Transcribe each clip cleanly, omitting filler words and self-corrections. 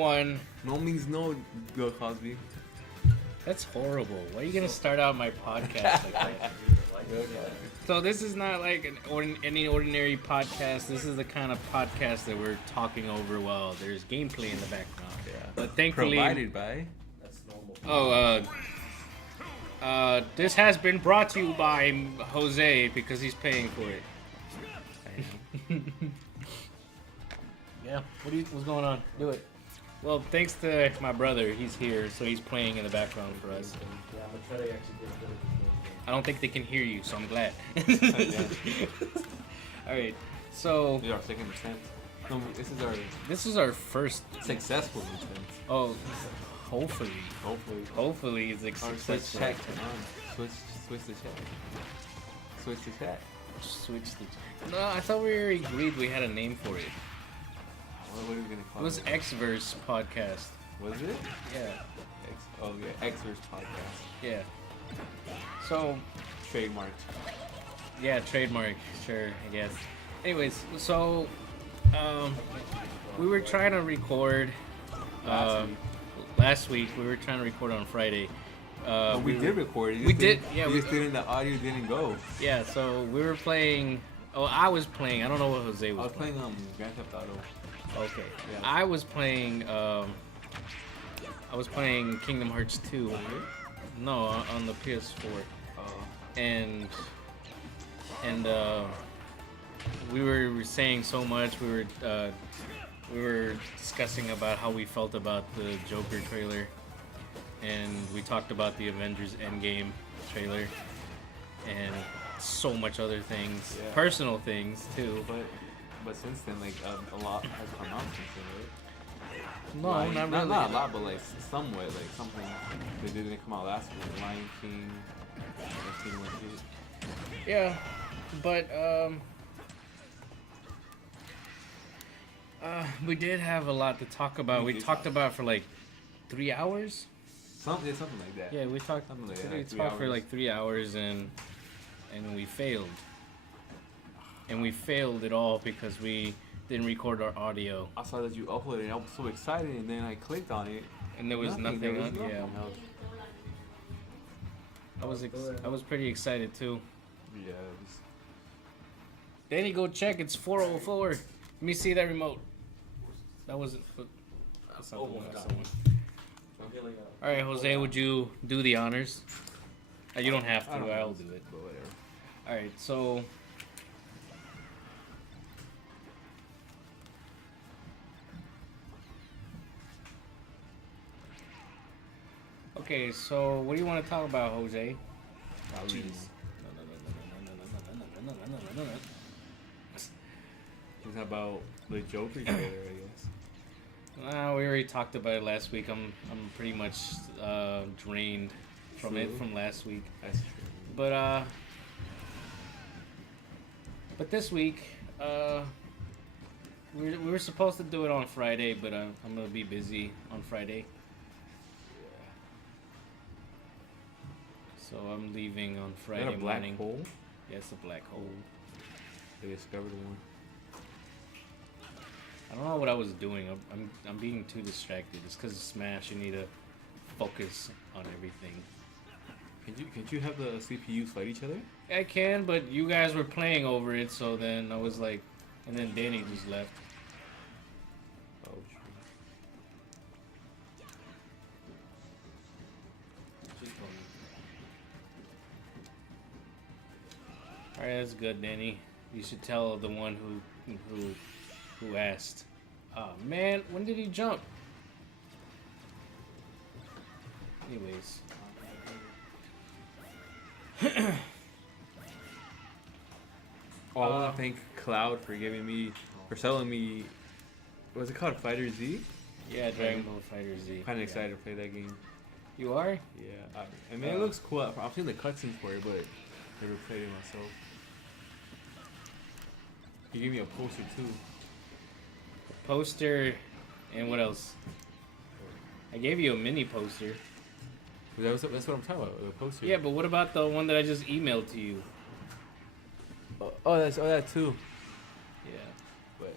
1. No means no, Bill Cosby. That's horrible. Why are you gonna start out my podcast like that? So this is not like any ordinary podcast. This is the kind of podcast that we're talking over while there's gameplay in the background. Yeah. But thankfully, provided by. That's normal. This has been brought to you by Jose because he's paying for it. Yeah. What's going on? Do it. Well, thanks to my brother, he's here, so he's playing in the background for us. Yeah, I'm gonna try to actually get good at this game. I don't think they can hear you, so I'm glad. All right, so This is our second attempt. No, this is our first. successful attempt. Oh, hopefully it's a Or switch successful. check. Switch the check. Switch the check. Switch the. No, I thought we already agreed we had a name for it. What are we gonna call It was it? Xverse Podcast. Was it? Yeah, Xverse Podcast. yeah. So Trademarked. yeah, trademark. Sure, I guess. Anyways, so we were trying to record last week. We were trying to record on Friday. But we did record it. we did, yeah, We just didn't. The audio didn't go. Yeah, so we were playing. Oh, I was playing. I don't know what Jose I was was playing Grand Theft Auto. Okay. Yeah. I was playing. I was playing Kingdom Hearts 2. No, on the PS4. And we were saying so much. We were discussing about how we felt about the Joker trailer, and we talked about the Avengers Endgame trailer, and so much other things, Yeah. personal things too. But since then, like a lot has come out since then, right? No, Lion- not really. Not a lot, but like somewhat, like something that didn't come out last week. Lion King. Everything like it. Yeah, but we did have a lot to talk about. We did talked talk. about for like 3 hours. Something like that. Yeah, we talked. Something like that, We like 3 talked for hours. like 3 hours, and we failed. And we failed it all because we didn't record our audio, I saw that you uploaded it. I was so excited, and then I clicked on it. and there was nothing. There was on. nothing. Yeah, I was pretty excited too. Yeah. It was, Danny, go check. It's 4:04. Let me see that remote. That wasn't. That's not the one. That's the one. I'm feeling All right, Jose, would you do the honors? You don't have to. I don't I'll know, do it. but whatever. All right, so okay, so what do you want to talk about, Jose? Jeez. It's about the Joker trailer, I guess. We already talked about it last week. I'm pretty much drained from it True. from last week. That's true. But this week, we were supposed to do it on Friday, but I'm gonna be busy on Friday, so I'm leaving on Is Friday that a black morning. hole? Yeah, it's a black hole. They discovered one. I don't know what I was doing. I'm being too distracted. It's because of Smash. You need to focus on everything. Can't you have the CPUs fight each other? I can, but you guys were playing over it, so then I was like, and then Danny just left. Oh, true. All right, that's good, Danny. You should tell the one who asked. Oh man, when did he jump? Anyways. Oh, I want to thank Cloud for selling me, what's it called, Fighter Z? Yeah, Dragon Ball Fighter Z. Kind of Yeah. excited to play that game. You are? Yeah, I mean, it looks cool. I've seen the cutscenes for it, but never played it myself. He gave me a poster too. Poster, and what else? I gave you a mini poster. That's what I'm talking about, the poster. Yeah, but what about the one that I just emailed to you? Oh, that too. Yeah. But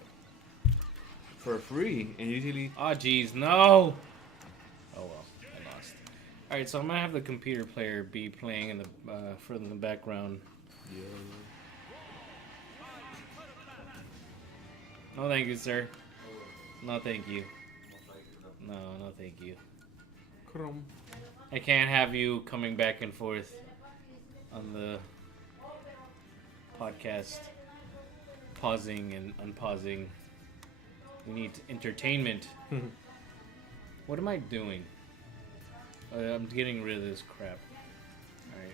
for free, and usually Oh, jeez, no. Oh well, I lost. All right, so I'm gonna have the computer player be playing in the background. yeah. No, thank you, sir. No, thank you. No, thank you. Crum. I can't have you coming back and forth on the podcast, pausing and unpausing. We need entertainment. What am I doing? I'm getting rid of this crap. Alright.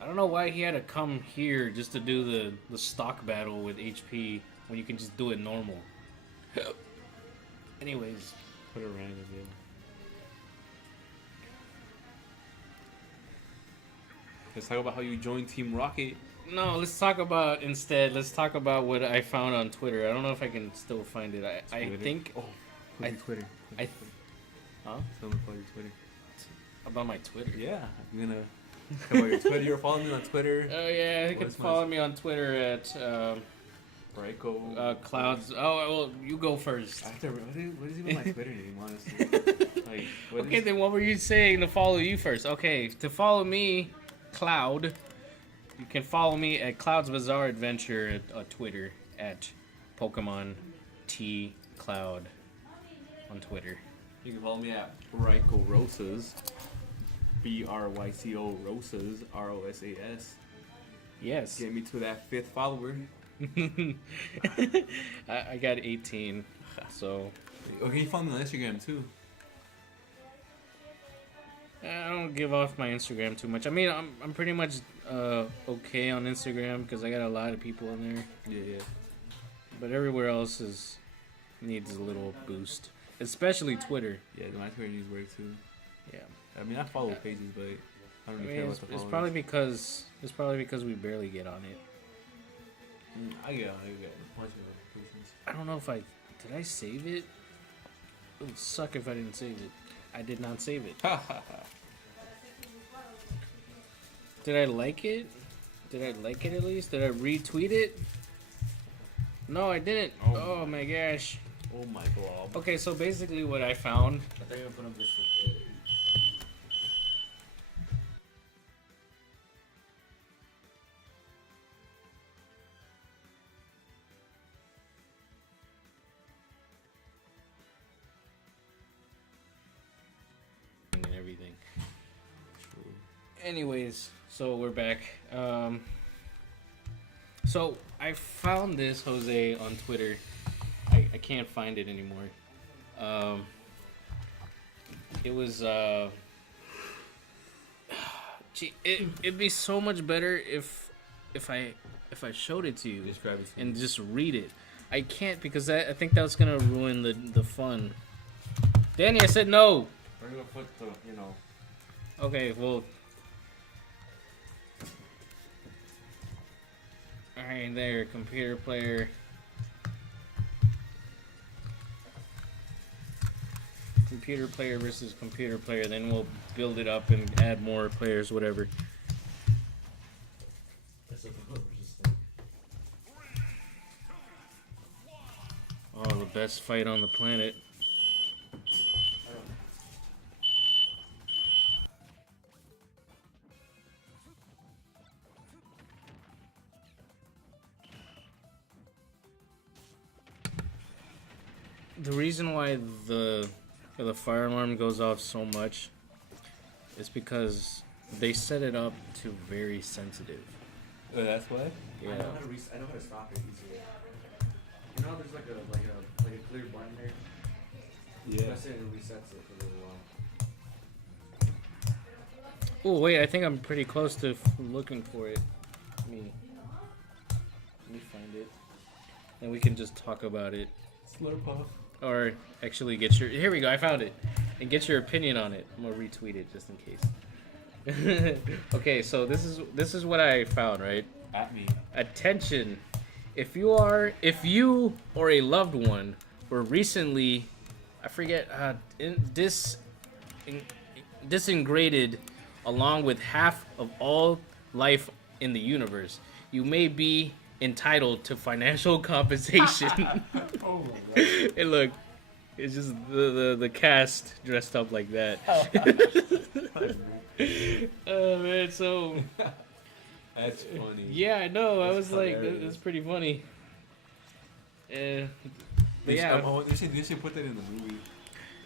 I don't know why he had to come here just to do the stock battle with HP when you can just do it normal. Anyways. Put it random, yeah. Let's talk about how you joined Team Rocket. No, let's talk about what I found on Twitter. I don't know if I can still find it. I think... Oh, I- Twitter. Huh? Tell them about your Twitter. About my Twitter? Yeah, I'm gonna talk about your Twitter. You're following me on Twitter. Oh, yeah, you can follow me on Twitter at... Braco. Clouds. Oh, well, you go first. What is even my Twitter name, honestly? Like, Okay, then what were you saying to follow you first? Okay, to follow me, Cloud, you can follow me at Cloud's Bizarre Adventure at Twitter, at Pokemon T Cloud on Twitter. You can follow me at Braco Rosas. BRYCO Rosas. ROSAS. Yes. Get me to that 5th follower. I got 18, so... Okay, you follow me on Instagram too. I don't give off my Instagram too much. I mean, I'm pretty much okay on Instagram because I got a lot of people on there. Yeah. But everywhere else needs a little boost, especially Twitter. Yeah, my Twitter needs work too. Yeah. I mean, I follow pages, but I don't really care what the it's followers. probably because we barely get on it. I get a bunch of notifications. I don't know if did I save it? It would suck if I didn't save it. I did not save it. Did I like it? Did I like it at least? Did I retweet it? No, I didn't. Oh my gosh. Oh my god. Okay, so basically what I found. I think I'm gonna put up this. And everything. Anyways, so we're back. So I found this, Jose, on Twitter. I can't find it anymore. It was gee, it'd be so much better if I showed it to you Describe it to and me. just read it. I can't because I think that's gonna ruin the fun. Danny, I said no. We're gonna put the, Okay, well. Alright, there, computer player. Computer player versus computer player, then we'll build it up and add more players, whatever. That's like a versus thing. Oh, the best fight on the planet. The reason why the fire alarm goes off so much is because they set it up to very sensitive. That's why? Yeah. I know how to stop it easily. You know, there's like a clear button there. Yeah. Press it and it resets it for a little while. Oh wait, I think I'm pretty close to looking for it. Let me find it, and we can just talk about it. Slurp off. Or actually get your... Here we go, I found it. And get your opinion on it. I'm going to retweet it just in case. Okay, so this is what I found, right? At me. Attention. If you or a loved one were recently... I forget... disintegrated along with half of all life in the universe, you may be entitled to financial compensation. Oh my god. And look, it's just the cast dressed up like that. Oh man, so That's funny. yeah, I know. I That's was like, hilarious. that's pretty funny. But They yeah, they should put that in the movie.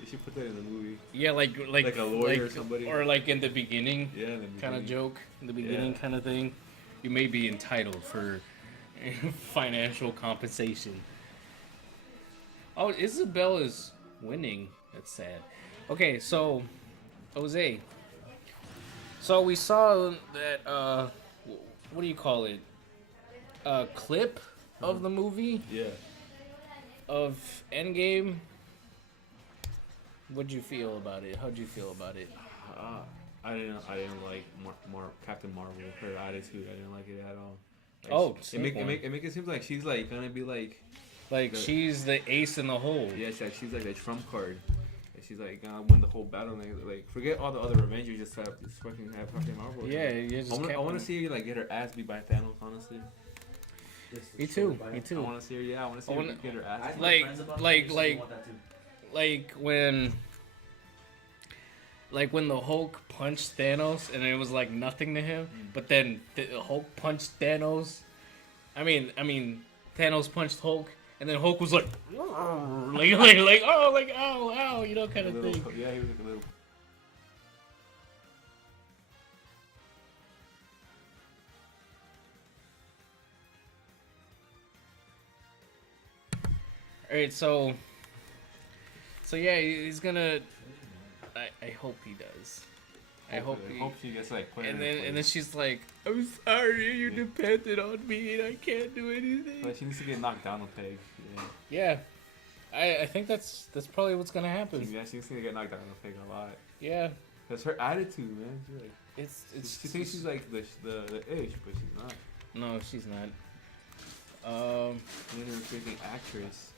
They should put that in the movie. yeah, like a lawyer or somebody. or like in the beginning, Yeah, in the kind of beginning. joke, in the beginning Yeah. kind of thing. You may be entitled for financial compensation. Oh, Isabel is winning. That's sad. Okay, so Jose. So we saw that what do you call it? A clip of the movie Yeah. of Endgame. What'd you feel about it? How'd you feel about it? I didn't like Captain Marvel. Her attitude, I didn't like it at all. Like, Oh, it same make one. it seem like she's like gonna be like, Like The- she's the ace in the hole. yeah, she's like the trump card. Like, she's like gonna win the whole battle. Like forget all the other Avengers, just fucking have Captain Marvel. Yeah, you just I want Captain- to see her like get her ass beat by Thanos. Honestly, Me too. Me I too. want to see her. Yeah, I want to see I her wanna- get her ass. I beat. Like- like, friends about like- it, so like- they want that too. Like when the Hulk punched Thanos and it was like nothing to him, but then the Hulk punched Thanos. I mean Thanos punched Hulk and then Hulk was like like oh like ow you know kind of thing. Yeah, he was like a little. All right, so yeah, he's gonna. I hope he does. I hope he. Hope she gets like put in And her then place. she's like, I'm sorry, you depended on me and I can't do anything. But she needs to get knocked down a peg. Yeah, I think that's probably what's gonna happen. Yeah, she needs to get knocked down a peg a lot. Yeah, That's her attitude, man. She's like, it's she thinks she's like the ish, but she's not. no, she's not. And then her freaking actress.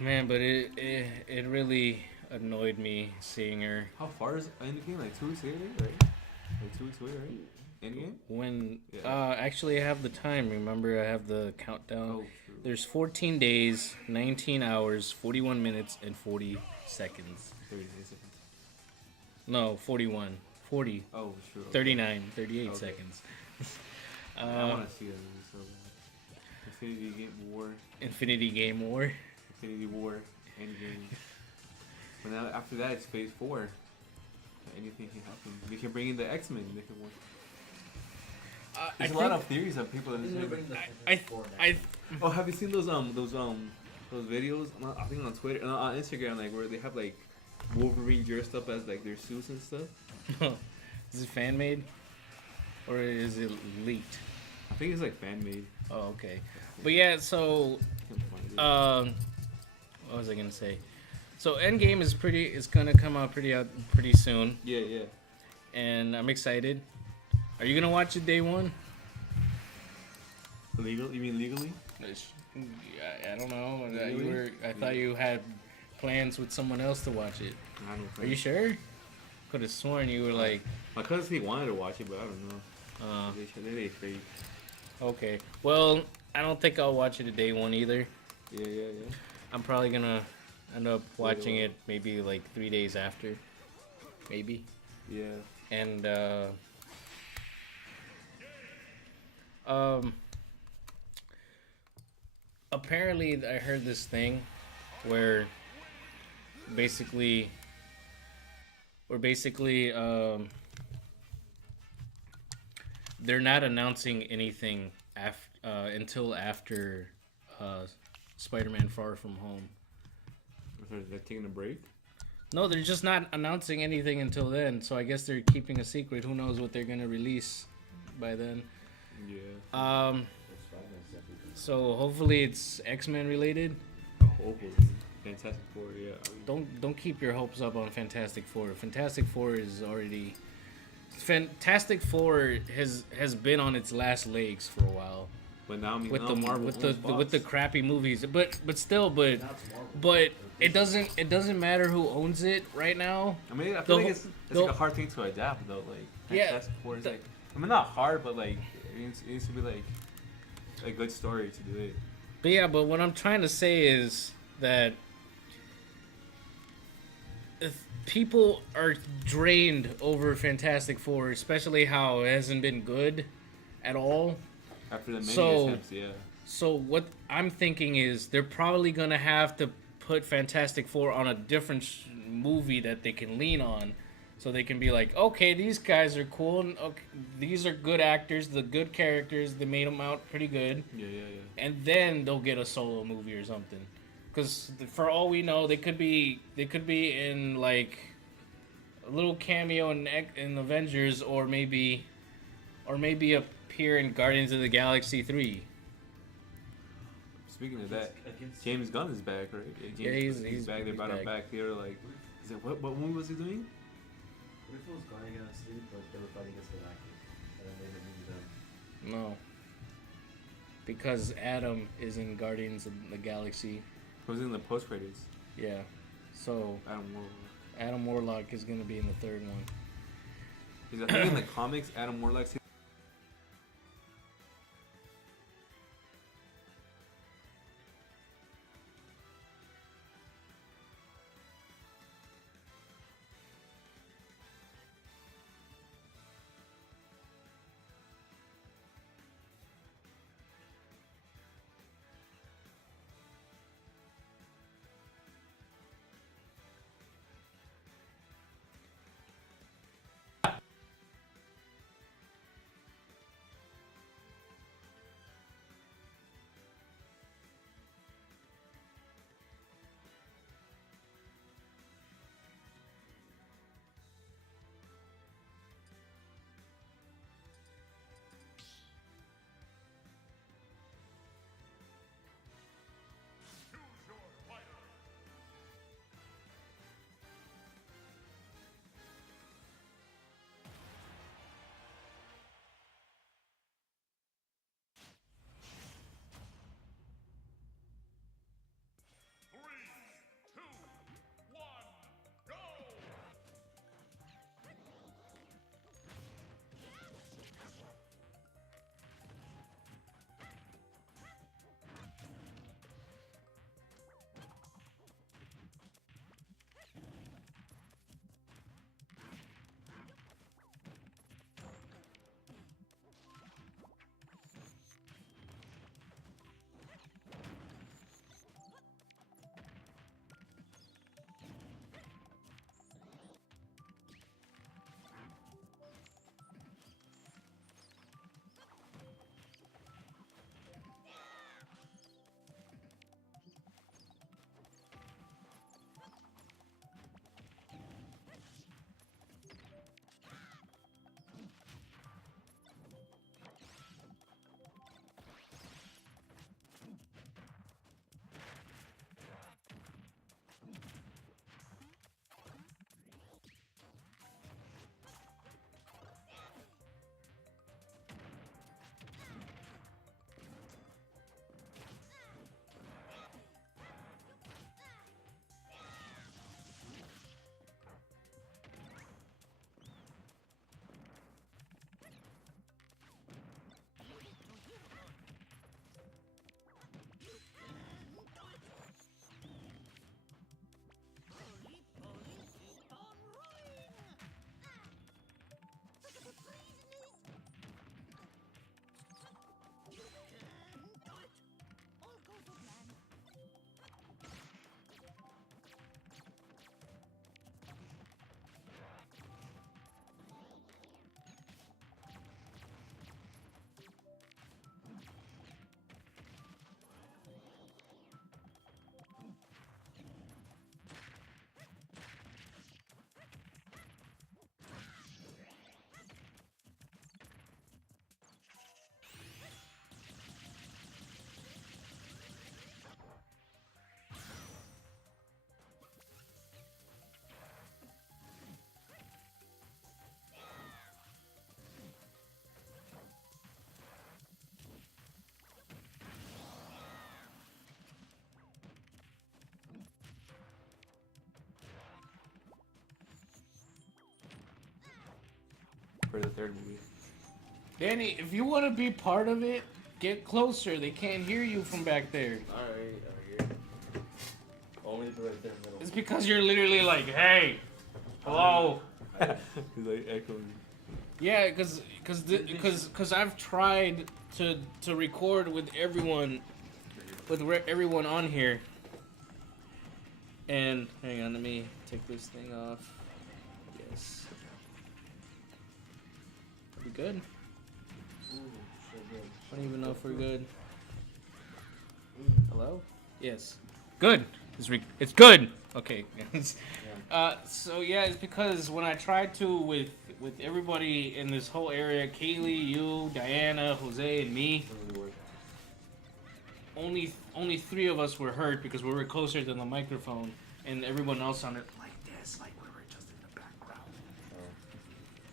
Man, but it really annoyed me seeing her How far is Endgame? Like 2 weeks later, right? Like 2 weeks away, right? Endgame? when. Yeah. Actually, I have the time. Remember, I have the countdown. Oh, true. There's 14 days, 19 hours, 41 minutes, and 40 seconds. 30 seconds. No, 41. 40. Oh, true. 39, 38 Okay. seconds. I want to see that movie so bad. Infinity Game War. Infinity War, Endgame. But now after that, it's Phase 4. Anything can happen. They can bring in the X-Men. They can work. I There's a lot of theories of people that Isn't it say. bringing the I, forward I, Oh, have you seen those videos? I think on Twitter, on Instagram, like where they have like Wolverine dressed up as like their suits and stuff. is it fan made, or is it leaked? I think it's like fan made. Oh, okay. But yeah, so what was I gonna say? So Endgame is gonna come out pretty soon, Yeah. and I'm excited. Are you gonna watch it day one? Legal? You mean legally? I don't know. Really? I thought you had plans with someone else to watch it. I don't know. Are you sure? Could have sworn you were like, My cousin said he wanted to watch it, but I don't know. They fake. okay. Well, I don't think I'll watch it a day one either. Yeah. I'm probably gonna end up watching it maybe like 3 days after, maybe. Yeah. And apparently I heard this thing where basically they're not announcing anything until after Spider-Man Far From Home. So they're taking a break? No, they're just not announcing anything until then. So I guess they're keeping a secret. Who knows what they're gonna release by then? Yeah. So hopefully it's X-Men related. Hopefully. Fantastic Four, yeah. Don't keep your hopes up on Fantastic Four. Fantastic Four is already. Fantastic Four has been on its last legs for a while. But now, I mean, With now the Marvel with owns the with the Fox. crappy movies, but still, Now it's Marvel. but it doesn't matter who owns it right now. I mean, I the feel like whole- it's the- like a hard thing to adapt, though. Like, Yeah, Fantastic Four is like, I mean, not hard, but like it needs to be like a good story to do it. but what I'm trying to say is that if people are drained over Fantastic Four, especially how it hasn't been good at all. After the many So- attempts, yeah. So what I'm thinking is they're probably gonna have to put Fantastic Four on a different movie that they can lean on, so they can be like, okay, these guys are cool, and okay, these are good actors, the good characters, they made them out pretty good, Yeah. and then they'll get a solo movie or something. Because for all we know, they could be in like a little cameo in Avengers, or maybe appear in Guardians of the Galaxy 3. Speaking of that, Against- James Gunn is back, right? Yeah, he's back. They brought him back. They were like, is it what movie was he doing? What if it was Guardians of the Galaxy, but they were fighting against Galactus, and then they removed them? No. Because Adam is in Guardians of the Galaxy. It was in the post credits. Yeah. So Adam Warlock. Adam Warlock is gonna be in the third one. Because I think in the comics, Adam Warlock's for the third movie. Danny, if you want to be part of it, get closer. They can't hear you from back there. Alright. Only the right there in the middle. It's because you're literally like, hey, hello. He's like echoing. Yeah, because I've tried to record with everyone on here. And hang on, let me take this thing off. Yes. Are we good? Ooh, so good. I don't even know if we're good. Hello? Yes. Good. It's good. Okay. So yeah, it's because when I tried to with everybody in this whole area, Kaylee, you, Diana, Jose, and me, only 3 of us were hurt because we were closer to the microphone, and everyone else sounded like this, like we were just in the background.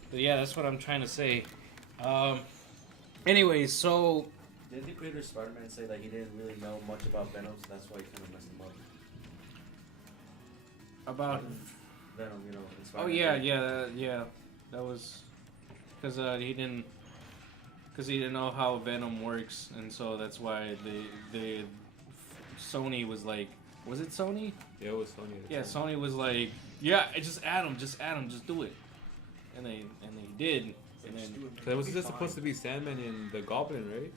But yeah, that's what I'm trying to say. Anyways, so Didn't the creator of Spider-Man say that he didn't really know much about Venom, so that's why he kind of messed him up? about Venom, in oh Spider-Man. yeah, that was because he didn't know how Venom works, and so that's why the Sony was like, was it Sony? Yeah, it was Sony. Yeah, Sony was like, yeah, just add him, just do it, and they did, and then So it was just supposed to be Sandman and the Goblin, right?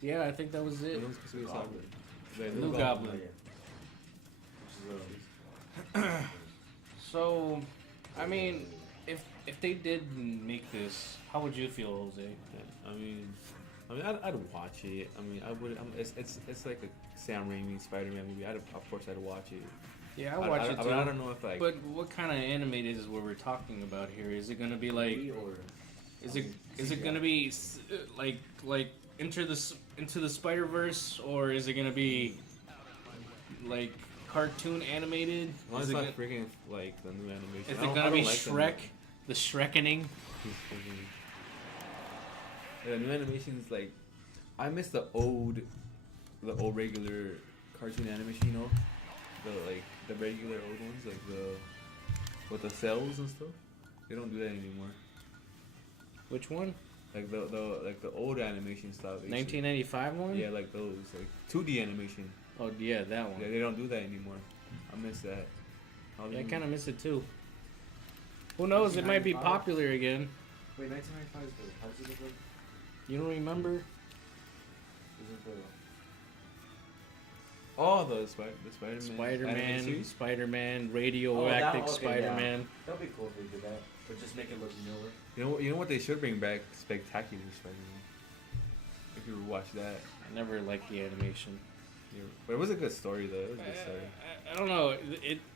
yeah, I think that was it. It was supposed to be Goblin. Sandman. The new Goblin. So, I mean, if they did make this, how would you feel, Jose? Yeah, I mean, I'd watch it. I mean, I would. It's like a Sam Raimi Spider-Man movie. Of course, I'd watch it. Yeah, I watch it too. But I don't know if like. But what kind of animated is what we're talking about here? Is it gonna be like? Is it gonna be like into the Spider-Verse, or is it gonna be like cartoon animated? Well, Is it's it not freaking like the new animation. Is I it don't- gonna I be don't like Shrek? The Shrekening? The new animation is like, I miss the old regular cartoon animation. You know, the regular old ones, like with the cells and stuff. They don't do that anymore. Which one? Like the old animation style. 1995 one? Yeah, like those, like 2D animation. Oh yeah, that one. Yeah, they don't do that anymore. I miss that. Yeah, I kind of miss it too. Who knows? It might be 1995? popular again. Wait, 1995 is the. How does it look like? You don't remember? Is it the. Oh, the Spider-Man. animated series? Spider-Man, radioactive okay, Spider-Man. That'd be cool if they did that. But just make it look newer. You know what they should bring back? Spectacular Spider-Man. If you watch that. I never liked the animation. Yeah. But it was a good story though. It was a good story. I don't know.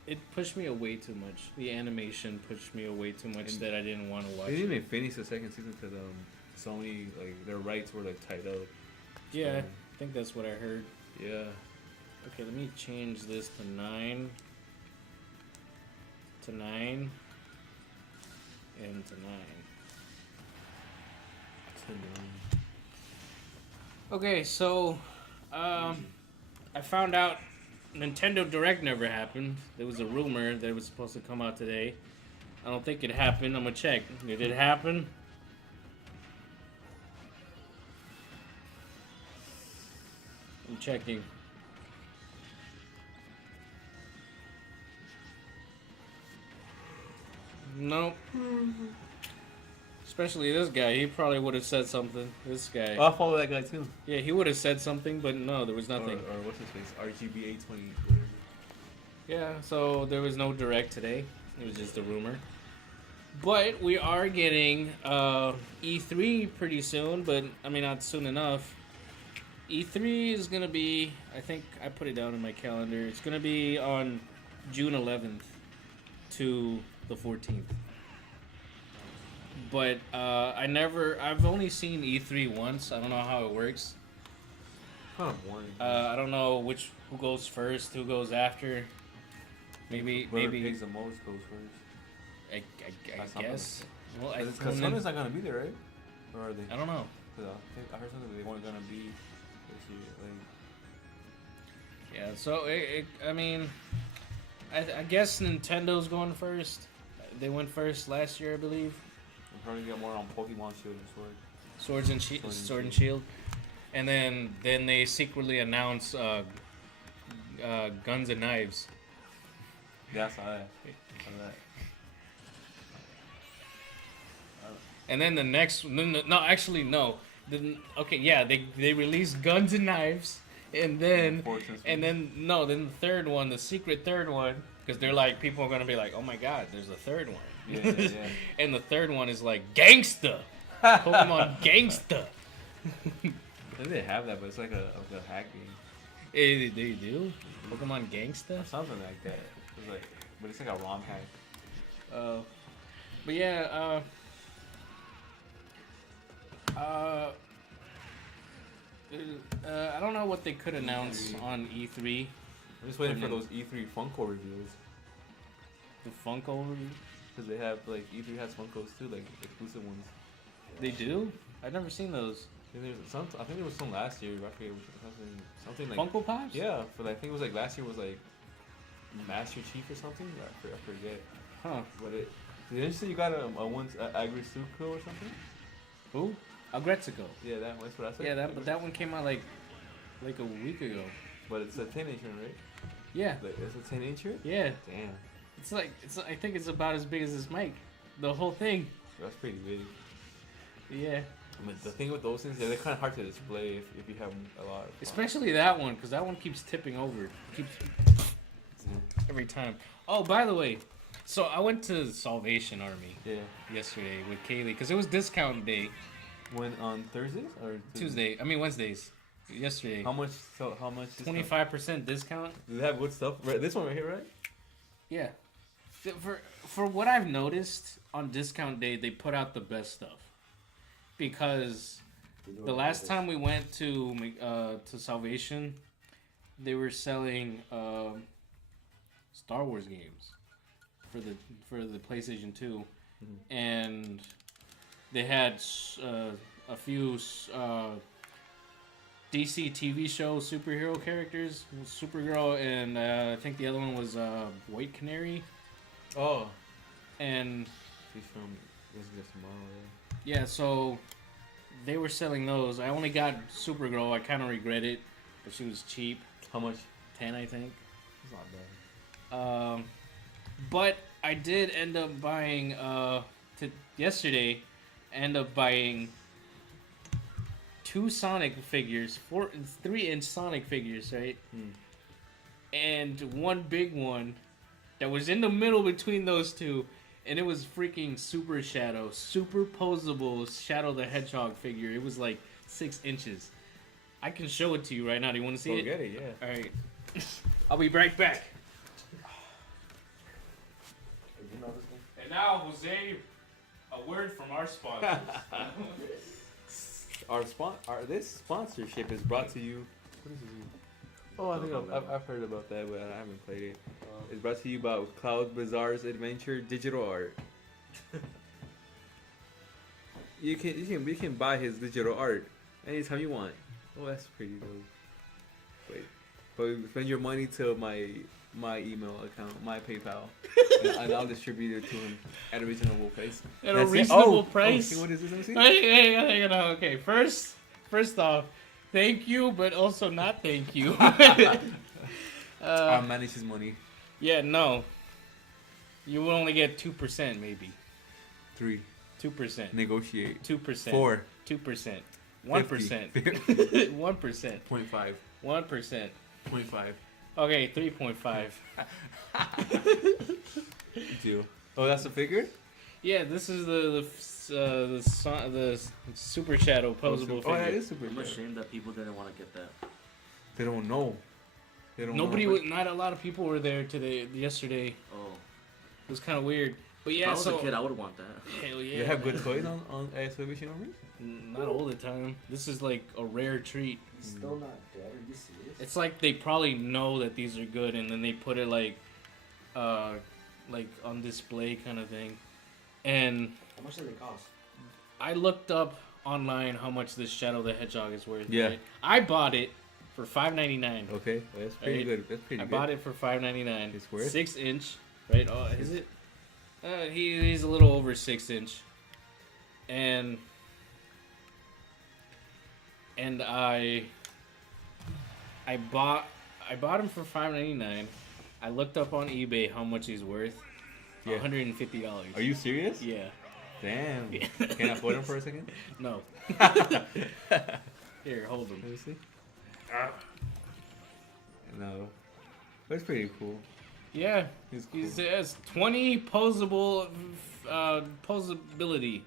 It pushed me away too much. The animation pushed me away too much And that I didn't want to watch. They didn't it. even finish the second season because Sony, like, their rights were like tied up. Yeah, So, I think that's what I heard. yeah. Okay, let me change this to 9. To 9. And to 9. Okay, so I found out Nintendo Direct never happened. There was a rumor that it was supposed to come out today. I don't think it happened. I'm gonna check. Did it happen? I'm checking. Nope. Especially this guy. He probably would have said something. This guy. I'll follow that guy too. Yeah, he would have said something, but no, there was nothing. Or what's his face? RGB 820. Yeah, so there was no direct today. It was just a rumor. But we are getting E3 pretty soon, but I mean, not soon enough. E3 is going to be, I think I put it down in my calendar. It's going to be on June 11th to the 14th. But I've only seen E3 once. I don't know how it works. Kind of boring. I don't know who goes first, who goes after. Maybe Whoever pays the most goes first. I guess. Well, Because Sony's not gonna be there, right? Or are they? I don't know. I heard something they weren't gonna be this year. Like, Yeah, so I mean, I guess Nintendo's going first. They went first last year, I believe. probably get more on Pokemon Shield and Sword. Sword and Shield. And then they secretly announce Guns and Knives. Yeah, I saw that. And then the next, no, actually no. Okay, yeah, they released Guns and Knives, and then the third one, the secret third one, because they're like, people are gonna be like, oh my god, there's a third one. Yeah. And the third one is like Gangsta, Pokemon Gangsta. I think they have that, but it's like a hack game. They do Pokemon Gangsta Or something like that. It's like, but it's like a ROM hack. But yeah, I don't know what they could announce on E3. I'm just waiting for those E3 Funko reveals. The Funko review? Because they have, like, E3 has Funkos too, like exclusive ones. They do? I've never seen those. I think there was some last year. I forget something like Funko Pops? Yeah, but I think it was like last year was like Master Chief or something. I forget. Huh? But didn't you say you got a Agrisuko or something? Who? Agretsuko. Yeah, that's what I said. Yeah, that one came out like a week ago. But it's a 10-incher, right? Yeah. Like, it's a 10-incher? Yeah. Damn. I think it's about as big as this mic. The whole thing. That's pretty big. Yeah. I mean, the thing with those things, they're kind of hard to display if you have a lot. Especially that one, because that one keeps tipping over. Every time. Oh, by the way, so I went to Salvation Army yesterday with Kaylee, because it was discount day. When on Thursdays or Tuesday? I mean Wednesdays. Yesterday. How much? 25% discount. Do they have good stuff? Right, this one right here, right? Yeah. For what I've noticed on discount day, they put out the best stuff. Because the last time we went to Salvation, they were selling Star Wars games for the PlayStation 2, and they had a few DC TV show superhero characters, Supergirl, and I think the other one was White Canary. Oh, and she's from Just Tomorrow. Yeah, so they were selling those. I only got Supergirl. I kind of regret it, but she was cheap. How much? 10, I think. It's not bad. But I did end up buying yesterday. End up buying 2 Sonic figures, 3-inch Sonic figures, right? And one big one that was in the middle between those two, and it was freaking Super posable Shadow the Hedgehog figure. It was like 6 inches. I can show it to you right now. Do you want to see it? Get it, yeah. All right. I'll be right back. And now, Jose, a word from our sponsors. This sponsorship is brought to you. What is it? Oh, I think I've heard about that, but I haven't played it. It's brought to you by Cloud Bazaar's Adventure Digital Art. You can buy his digital art anytime you want. Oh, that's pretty dope. Wait, but spend your money to my email account, my PayPal, and I'll distribute it to him at a reasonable price. At a reasonable price? Oh, what is this? Let me see. Hey, okay. First off, thank you, but also not thank you. I'll manage his money. Yeah, no. You will only get 2%, maybe. 3. 2%. Negotiate. 2%. 4. 2%. 1%. 1%. 0.5. 1%. 0.5. Okay, 3.5. Deal. Oh, that's the figure? Yeah, this is the Super Shadow posable figure. Oh, yeah, it is Super I'm Shadow. ashamed that people didn't want to get that. They don't know. Not a lot of people were there yesterday. Oh. It was kind of weird. But yeah, if I was a kid, I would want that. Hell yeah. They have good toys on Exhibition Army? Not all the time. This is like a rare treat. He's still not dead. Are you serious? It's like they probably know that these are good, and then they put it like on display kind of thing. And How much do they cost? I looked up online how much this Shadow the Hedgehog is worth. Yeah. Right? I bought it for $5.99. Okay, that's pretty Right. good. That's pretty I good. bought it for $5.99. It's worth 6 inch, right? Oh, is it? He's a little over 6 inch. and I bought him for $5.99. I looked up on eBay how much he's worth. Yeah. $150. Are you serious? Yeah. Damn. Can I afford him for a second? No. Here, hold him. Let me see. No. That's pretty cool. Yeah. He's cool. He says 20 posability.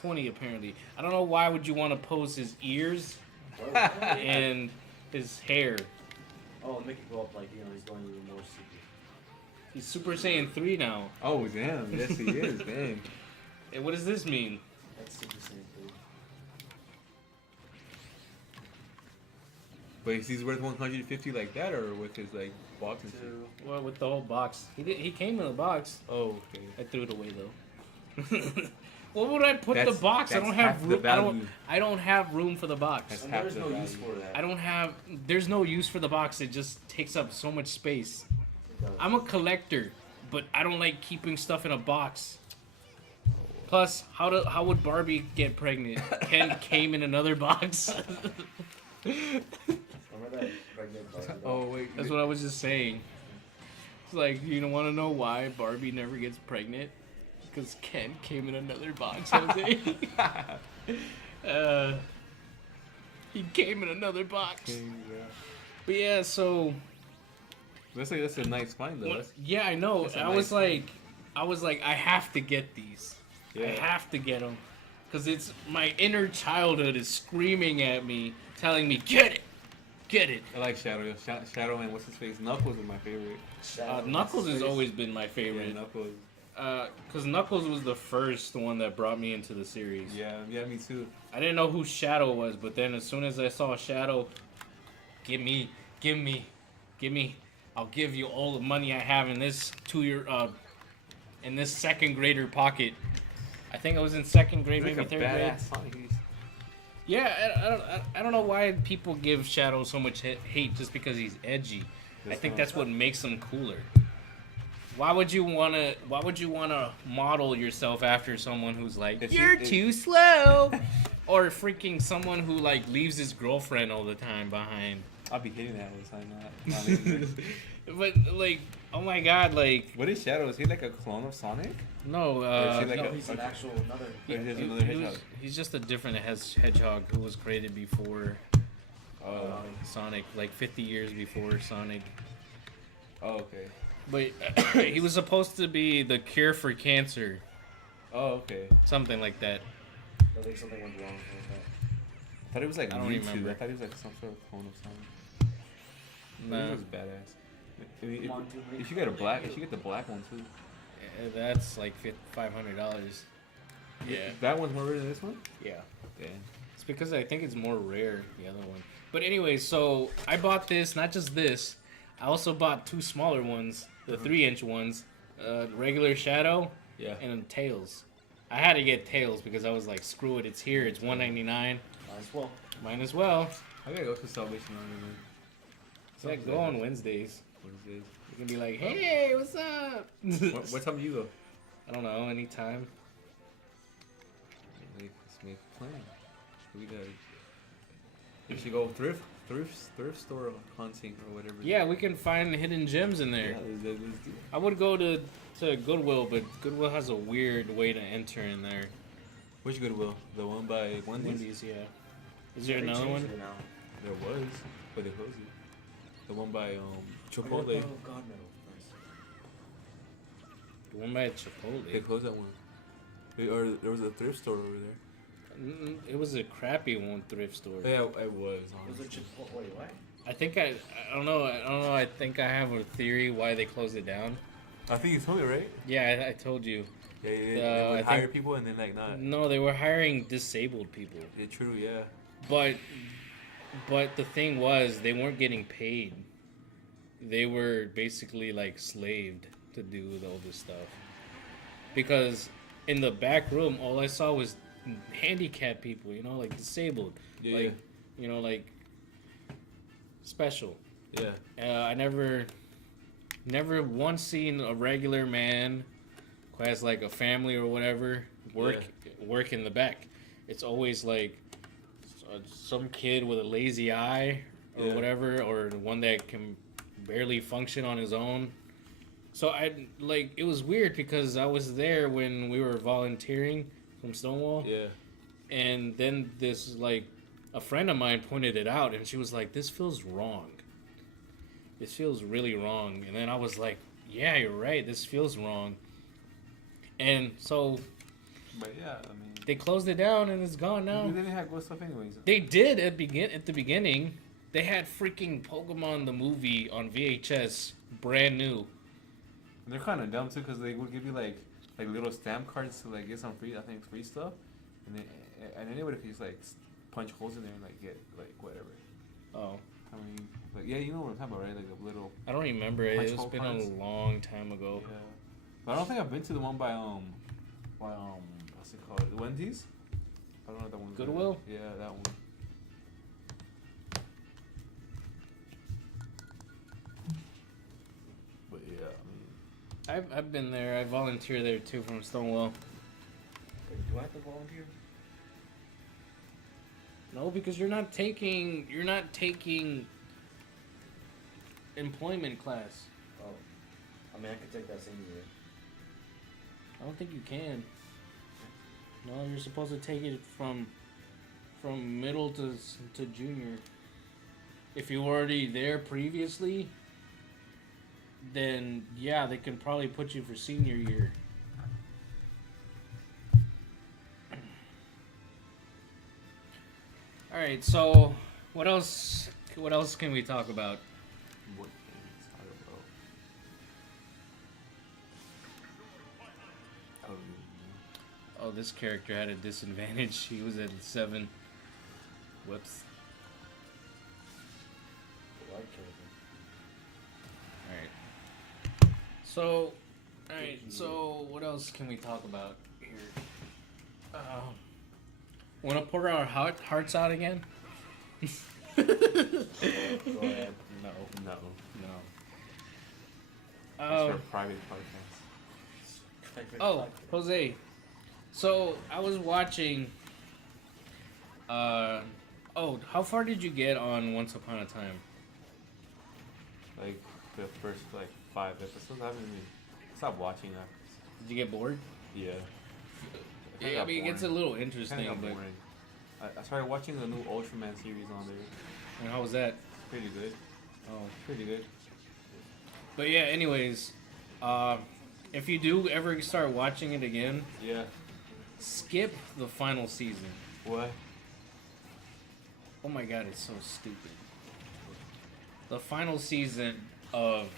20 apparently. I don't know why would you want to pose his ears and his hair. Oh, make it go up like, he's going even more super. He's Super Saiyan 3 now. Oh, damn. Yes, he is. Damn. And what does this mean? That's Super Saiyan 3. Wait, he's worth 150 like that, or with his like box and shit? Well, with the whole box. He came in a box. Oh, okay. I threw it away though. What would I put the That's- box? I that's don't have half the room. value. I don't have room for the box. That's And half there's the no value. use for that. I don't have. There's no use for the box. It just takes up so much space. It does. I'm a collector, but I don't like keeping stuff in a box. Plus, how would Barbie get pregnant? Ken came in another box. Remember that pregnant Barbie doll? Oh, wait. That's what I was just saying. It's like, you don't want to know why Barbie never gets pregnant? Because Ken came in another box, Jose. He came in another box. Okay, yeah. But yeah, so That's a nice find though. yeah, I know. That's a I was nice like, I have to get these. I Yeah. have to get them, because it's my inner childhood is screaming at me, telling me, get it. I like Shadow. Shadow and what's his face? Knuckles is my favorite. Knuckles has Space. always been my Yeah, favorite. Knuckles. Because Knuckles was the first one that brought me into the series. Yeah, me too. I didn't know who Shadow was, but then as soon as I saw Shadow, give me. I'll give you all the money I have in this in this second grader pocket. I think I was in second grade, He's maybe like a third grade. badass Sonic. Yeah, I don't know why people give Shadow so much hate just because he's edgy. I think that's what makes him cooler. Why would you wanna model yourself after someone who's like, If you're you- too slow, or freaking someone who like leaves his girlfriend all the time behind? I'll be hitting that all the time. Not anymore. But like, oh my god, like What is Shadow? Is he like a clone of Sonic? no, Or is he like No, a- he's an actual another. Or is he he- another he was- hedgehog? he's just a different hedgehog who was created before Oh, Sonic, like 50 years before Sonic. oh, okay. But he was supposed to be the cure for cancer, Oh, okay. something like that. I think something went wrong with that. I thought it was like I don't Mewtwo. remember. I thought he was like some sort of clone of Sonic. Nah. He was badass. I mean, Come on, dude, if you get the black one too. That's like $500. Yeah, That one's more rare than this one. yeah. Damn. It's because I think it's more rare, the other one. But anyway, so I bought this, not just this. I also bought two smaller ones, the 3-inch ones, regular Shadow Yeah. and Tails. I had to get Tails because I was like, screw it, it's here, it's $1.99. Might as well. Might as well. I gotta go to Salvation Army, man. It's like go on Wednesdays. Wednesdays. You can be like, hey, what's up? What time do you go? I don't know, anytime. Let's make a plan. We gotta. We should go thrift store hunting or whatever. Yeah, we can find hidden gems in there. Yeah, let's do it. I would go to Goodwill, but Goodwill has a weird way to enter in there. Which Goodwill? The one by Wendy's? Wendy's, yeah. Is there They another changed one? it now. There was, but they closed it. The one by Chipotle. Oh, God metal first. The one by They Chipotle. closed that one. Or there was a thrift store over there. It was a crappy one thrift store. Yeah, it was. Was Honestly. it Chipotle? Wait, what? I think I don't know. I think I have a theory why they closed it down. I think you told me, right? Yeah, I told you. Yeah, they I would think- hire people and then like not. No, they were hiring disabled people. Yeah, true. Yeah. But the thing was, they weren't getting paid. They were basically like slaved to do all this stuff. Because in the back room, all I saw was handicapped people, like disabled, Yeah. like like special. Yeah. I never once seen a regular man who has like a family or whatever work in the back. It's always like some kid with a lazy eye or whatever, or one that can barely function on his own. So it was weird because I was there when we were volunteering from Stonewall. Yeah. And then this, like, a friend of mine pointed it out, and she was like, this feels wrong. This feels really wrong. And then I was like, yeah, you're right. This feels wrong. And so... But yeah, I mean... They closed it down, and it's gone now. They didn't have good stuff anyways. They did at the beginning. They had freaking Pokemon the movie on VHS, brand new. And they're kind of dumb, too, because they would give you, like little stamp cards to, like, get some free, I think, free stuff. And anybody could just, like, punch holes in there and, like, get, like, whatever. Oh. I mean, like, yeah, you know what I'm talking about, right? Like, a little... I don't remember it. punch It's hole been cards. a long time ago. Yeah. But I don't think I've been to the one by, what's it called? The Wendy's? I don't know if that one's there. Goodwill? Yeah, that one. But yeah, I mean... I've been there. I volunteer there, too, from Stonewall. Wait, do I have to volunteer? No, because you're not taking employment class. Oh. I mean, I could take that same year. I don't think you can. No, you're supposed to take it from middle to junior. If you were already there previously, then yeah, they can probably put you for senior year. All right, so what else can we talk about? What games? I don't know. I don't even know. Oh, this character had a disadvantage. He was at 7. Whoops. I like Character. Alright, so what else can we talk about here? Want to pour our hearts out again? Go ahead. No. No. That's for a private podcast. Oh, Jose. So I was watching. How far did you get on Once Upon a Time? Like the first 5 episodes. I haven't even stopped watching that. Did you get bored? Yeah. Yeah, I mean, it gets a little interesting. Kinda got But, boring. I started watching the new Ultraman series on there. and how was that? Pretty good. Oh, Pretty good. but yeah. Anyways, if you do ever start watching it again, Yeah. skip the final season. What? Oh my god, it's so stupid. The final season of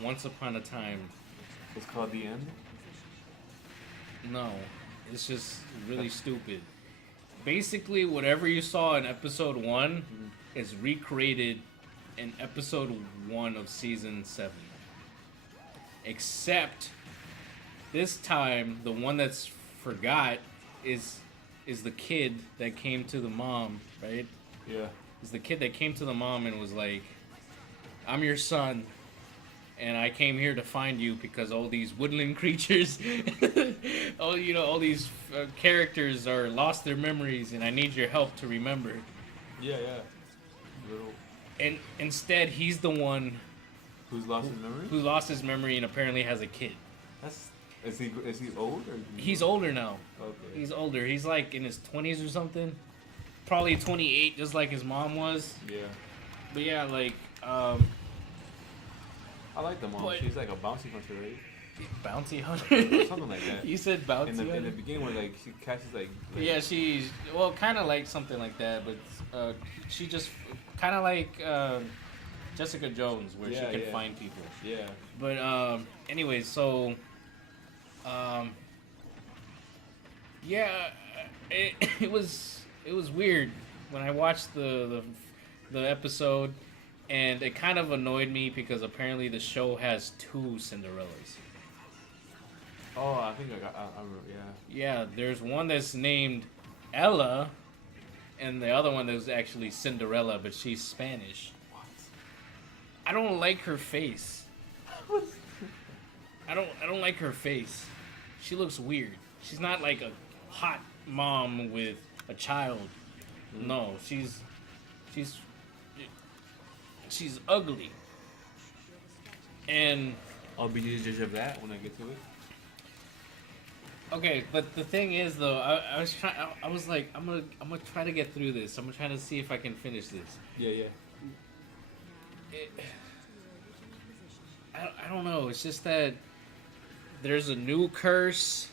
Once Upon a Time. It's called The End? No, it's just really stupid. Basically, whatever you saw in episode 1 is recreated in episode 1 of season 7. Except this time, the one that's forgot is the kid that came to the mom, right? Yeah. Is the kid that came to the mom and was like, I'm your son, and I came here to find you because all these woodland creatures, all these characters are lost their memories, and I need your help to remember. Yeah, yeah. Little... And instead, he's the one Who's lost his memory? who lost his memory and apparently has a kid. Is he old or? He's older now. Okay. He's older. He's like in his 20s or something. Probably 28, just like his mom was. Yeah. But yeah, like, I like the mom. But- She's like a bouncy hunter, right? bounty hunter. Something like that. You said bounty In the hunter? beginning, where like she catches like Yeah, she's kind of like something like that, but she just kind of like Jessica Jones, where she Yeah, can yeah. find people. yeah. But anyways, so yeah, it was weird when I watched the episode, and it kind of annoyed me because apparently the show has 2 Cinderellas. Oh, I think I remember. Yeah. Yeah, there's one that's named Ella, and the other one is actually Cinderella, but she's Spanish. What? I don't like her face. I don't like her face. She looks weird. She's not like a hot mom with a child. No, she's ugly. And I'll be the judge of that when I get to it. okay, but the thing is though, I was trying. I was like, I'm gonna try to get through this. I'm gonna try to see if I can finish this. Yeah. I don't know. It's just that there's a new curse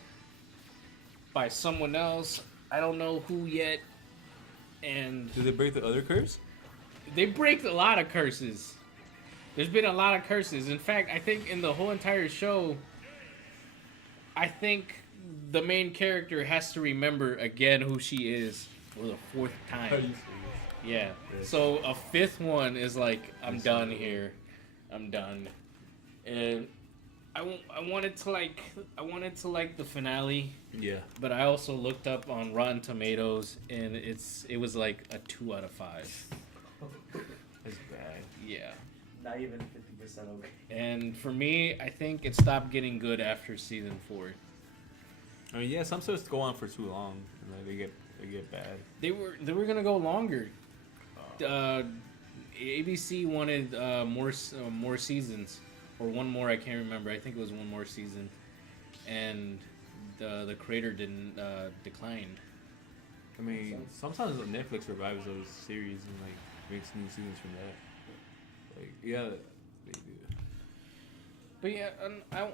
by someone else. I don't know who yet. And Did they break the other curse? they break a lot of curses. There's been a lot of curses. In fact, I think in the whole entire show, I think the main character has to remember again who she is for the fourth Are you time. serious? Yeah. Yeah. So a fifth one is like, I'm done here. I'm done. And I wanted to like the finale, Yeah. but I also looked up on Rotten Tomatoes and it was like a 2 out of 5. That's bad. Yeah. Not even 50% okay. And for me, I think it stopped getting good after season 4. I mean, yeah, some shows go on for too long, and like, they get bad. They were gonna go longer. ABC wanted more seasons, or one more. I can't remember. I think it was one more season, and the creator didn't declined. I mean, sometimes Netflix revives those series and like makes new seasons from that. Like, yeah, they do. But yeah,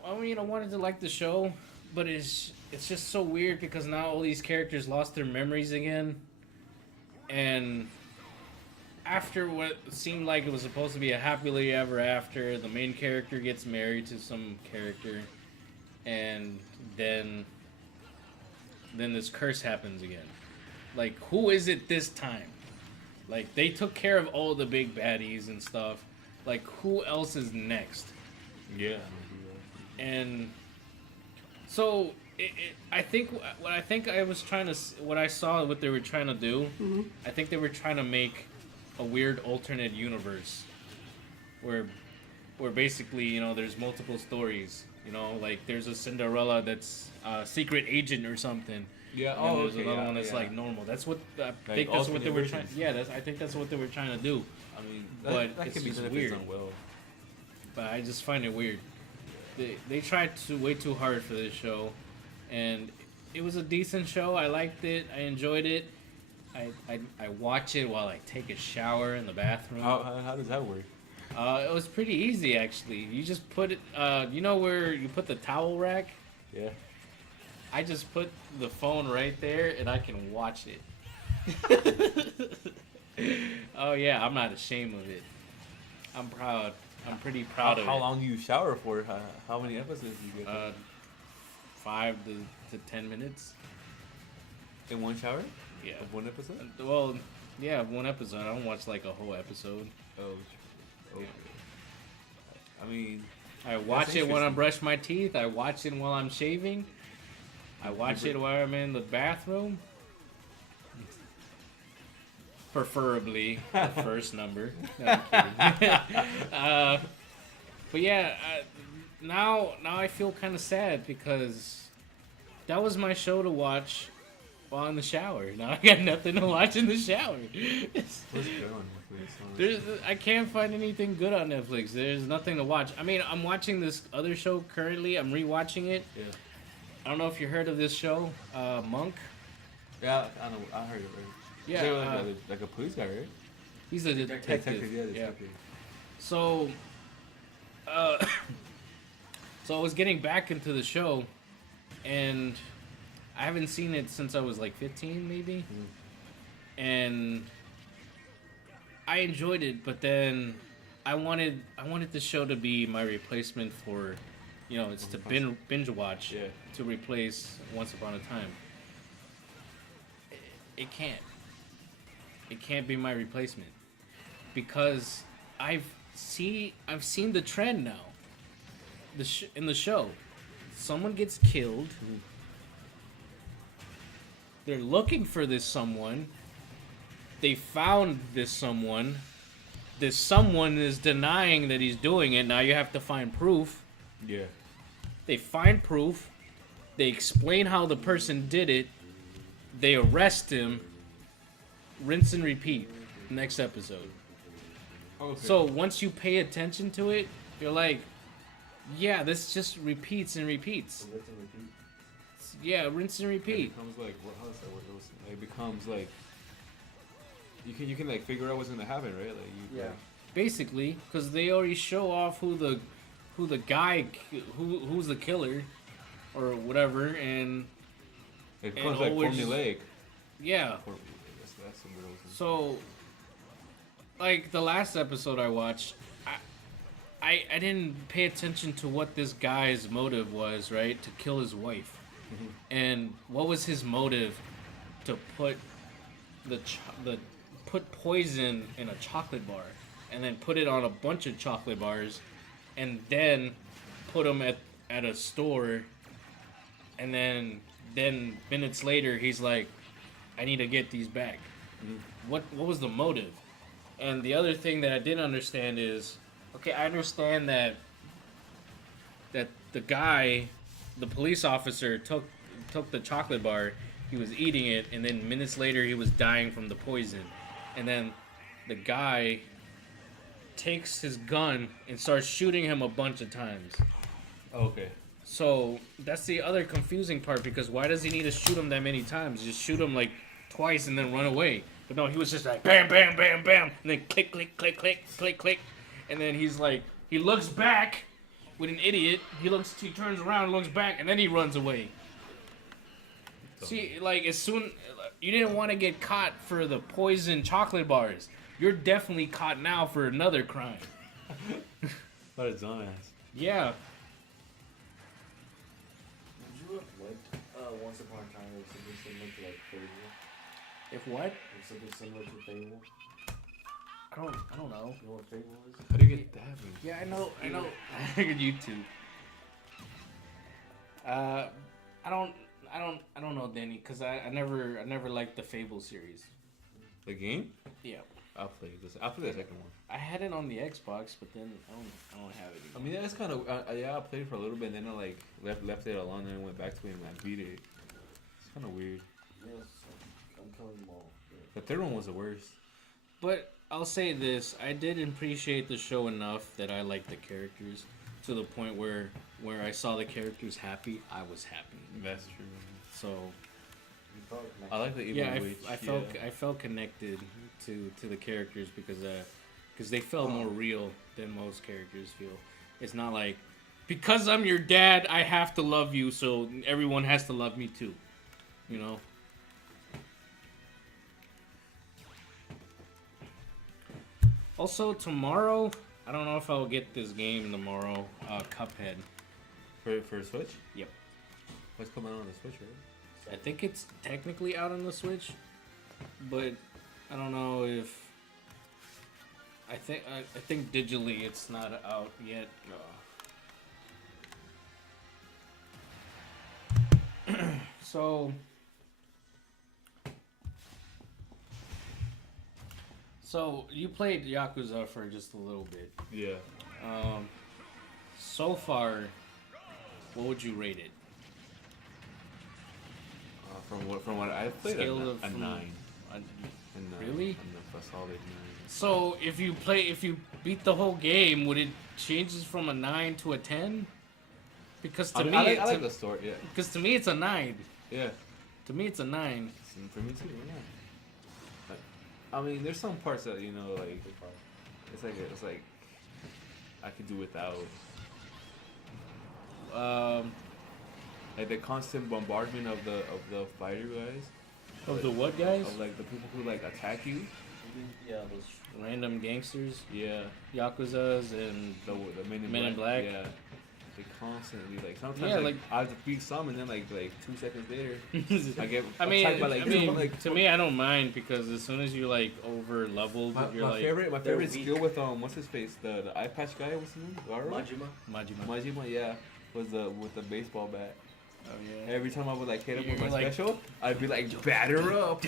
I mean, I wanted to like the show, but it's just so weird because now all these characters lost their memories again, and after what seemed like it was supposed to be a happily ever after, the main character gets married to some character, and then this curse happens again. Like, who is it this time? Like, they took care of all the big baddies and stuff. Like, who else is next? Yeah. And so I think what I saw what they were trying to do. I think they were trying to make a weird alternate universe where basically, you know, there's multiple stories. You know, like there's a Cinderella that's a secret agent or something. Yeah. And Oh, there's okay. another one that's yeah. like normal. That's what I Like think. That's what they were alternate trying. versions. Yeah, I think that's what they were trying to do. I mean, But that it's can be just done if weird. it's done well. But I just find it weird. They tried way too hard for this show, and it was a decent show. I liked it. I enjoyed it. I watch it while I take a shower in the bathroom. How does that work? It was pretty easy actually. You just put it. You know where you put the towel rack? Yeah. I just put the phone right there, and I can watch it. Oh yeah, I'm not ashamed of it. I'm proud. I'm pretty proud of it. How long do you shower for? How many episodes do you get? 5 to 10 minutes. In one shower? Yeah. Of one episode? Well, yeah, one episode. I don't watch like a whole episode. Oh. Okay. I mean, I watch it when I interesting. brush my teeth. I watch it while I'm shaving. I watch it while I'm in the bathroom. Preferably the first number. No, I'm kidding. But yeah, now I feel kind of sad because that was my show to watch while in the shower. Now I got nothing to watch in the shower. what's good on Netflix? I can't find anything good on Netflix. There's nothing to watch. I mean, I'm watching this other show currently. I'm rewatching it. Yeah. I don't know if you heard of this show, Monk. Yeah, I know. I heard it. Right? Yeah, They were like a police guy, right? He's a detective. Yeah, Yeah. detective. So, so I was getting back into the show, and I haven't seen it since I was like 15, maybe. And I enjoyed it, but then I wanted the show to be my replacement for, you know, it's to binge watch, Yeah. to replace Once Upon a Time. It can't. It can't be my replacement because I've seen the trend now. In the show, someone gets killed. They're looking for this someone. They found this someone. This someone is denying that he's doing it. Now you have to find proof. Yeah. They find proof. They explain how the person did it. They arrest him. Rinse and repeat. Next episode. Okay. So once you pay attention to it, you're like, yeah, this just repeats and repeats. Rinse and repeat. Yeah, rinse and It repeat. becomes like how does that work? It becomes like you can like figure out what's gonna happen, right? Like you. Yeah. Basically, because they already show off who's the killer, or whatever, and It becomes and like always- formulaic. Yeah. That's some real. So, like the last episode I watched, I didn't pay attention to what this guy's motive was, right? To kill his wife, and what was his motive to put put poison in a chocolate bar, and then put it on a bunch of chocolate bars, and then put them at a store, and then minutes later he's like, I need to get these back. What was the motive? And the other thing that I didn't understand is, okay, I understand that the guy, the police officer, took the chocolate bar, he was eating it, and then minutes later he was dying from the poison. And then the guy takes his gun and starts shooting him a bunch of times. Okay. So that's the other confusing part, because why does he need to shoot him that many times? Just shoot him like twice and then run away. But no, he was just like bam, bam, bam, bam, and then click, click, click, click, click, click, and then he's like, he looks back with an idiot. He turns around, looks back, and then he runs away. See, like as soon you didn't want to get caught for the poison chocolate bars. You're definitely caught now for another crime. But it's on ass. Yeah. Did you have liked Once Upon a Time or something similar to like Fable? If what? Or something similar to Fable? I don't know. You know what Fable is? How do you get that? Man? Yeah, I know. YouTube. I don't know, Danny, because I never liked the Fable series. The game? Yeah. I'll play this. I'll play the second one. I had it on the Xbox, but then I don't have it I anymore. mean, that's kind of I played for a little bit, and then I like left it alone, and then went back to it and I beat it. It's kind of weird. Yes. I'm killing them all. The third one was the worst. But I'll say this: I did appreciate the show enough that I liked the characters to the point where I saw the characters happy, I was happy. That's true. So You felt I like the evil yeah, witch. I felt connected to the characters because they felt more real than most characters feel. It's not like, because I'm your dad, I have to love you, so everyone has to love me too. You know? Also, tomorrow, I don't know if I'll get this game tomorrow, Cuphead. For Switch. Yep. What's coming out on the Switch, right? I think it's technically out on the Switch, but I don't know if... I think digitally it's not out yet. So you played Yakuza for just a little bit. Yeah. So far, what would you rate it? From what I played, Scale a of 9. Really? A solid 9. So if you beat the whole game, would it change from a 9 to a 10? Because to me, I like the story. Yeah. because to me it's a 9. Yeah. To me it's a 9. For me too. Yeah. I mean, there's some parts that like it's like I could do without. Like the constant bombardment of the fighter guys. Of the what guys? Of like the people who like attack you. Yeah, those. Random gangsters, Yeah. Yakuzas, and The Men in Men in Black. Yeah. They constantly like sometimes Yeah, like like- I have to beat some and then like 2 seconds later I get I mean, attacked by like to me, I don't mind because as soon as you like over leveled, my you're like favorite they're skill weak. with what's his face the eye patch guy, what's his name? Garo? Majima. Majima, yeah, was with the baseball bat. Oh yeah. Every time I would like hit him with You're my like- special, I'd be like batter up.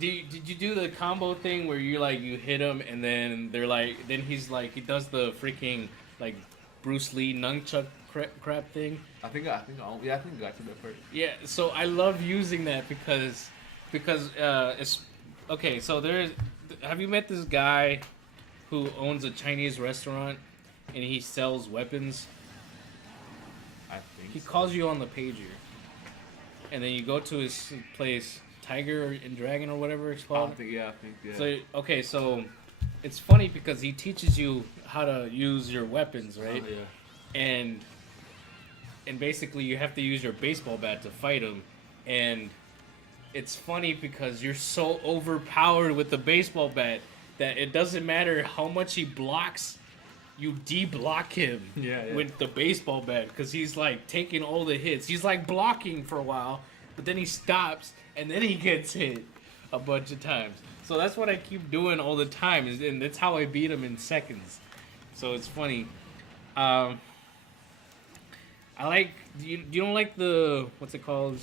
Did you do the combo thing where you hit him and then they're like, then he's like, he does the freaking like Bruce Lee nunchuck crap thing. I think I got to that part. Yeah, so I love using that because it's okay. So have you met this guy who owns a Chinese restaurant and he sells weapons? I think He so. calls you on the pager, and then you go to his place, Tiger and Dragon or whatever it's called. I think. So okay, so it's funny because he teaches you how to use your weapons, right? Yeah. And basically you have to use your baseball bat to fight him, and it's funny because you're so overpowered with the baseball bat that it doesn't matter how much he blocks, you de-block him Yeah. with the baseball bat because he's like taking all the hits. He's like blocking for a while, but then he stops and then he gets hit a bunch of times. So that's what I keep doing all the time, and that's how I beat him in seconds. So it's funny. I like. You don't like the what's it called?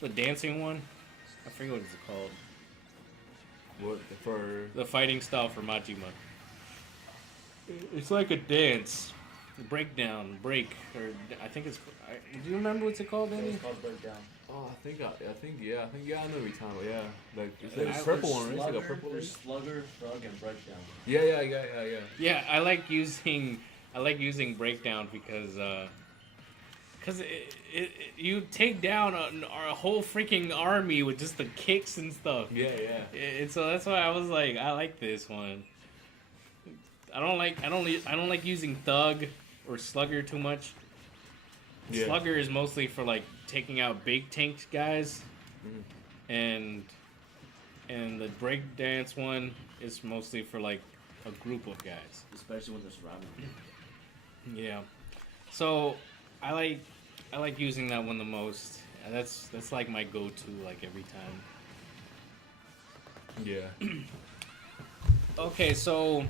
The dancing one. I forget what it's called. What for? The fighting style for Majima. It's like a dance, breakdown, break, or I think it's. Do you remember what's it called, Danny? It's called breakdown. Oh, I think I know what you're talking about. Yeah, like it's like There's a purple one, right? It's like a purple. There's slugger, shrug, and breakdown. Yeah. Yeah, I like using breakdown because you take down a whole freaking army with just the kicks and stuff. Yeah. And so that's why I was like, I like this one. I don't like using thug or slugger too much. Yeah. Slugger is mostly for like taking out big tank guys, and the breakdance one is mostly for like a group of guys. Especially when they're surrounded. Yeah. So I like using that one the most. And that's like my go-to like every time. Yeah. Okay, so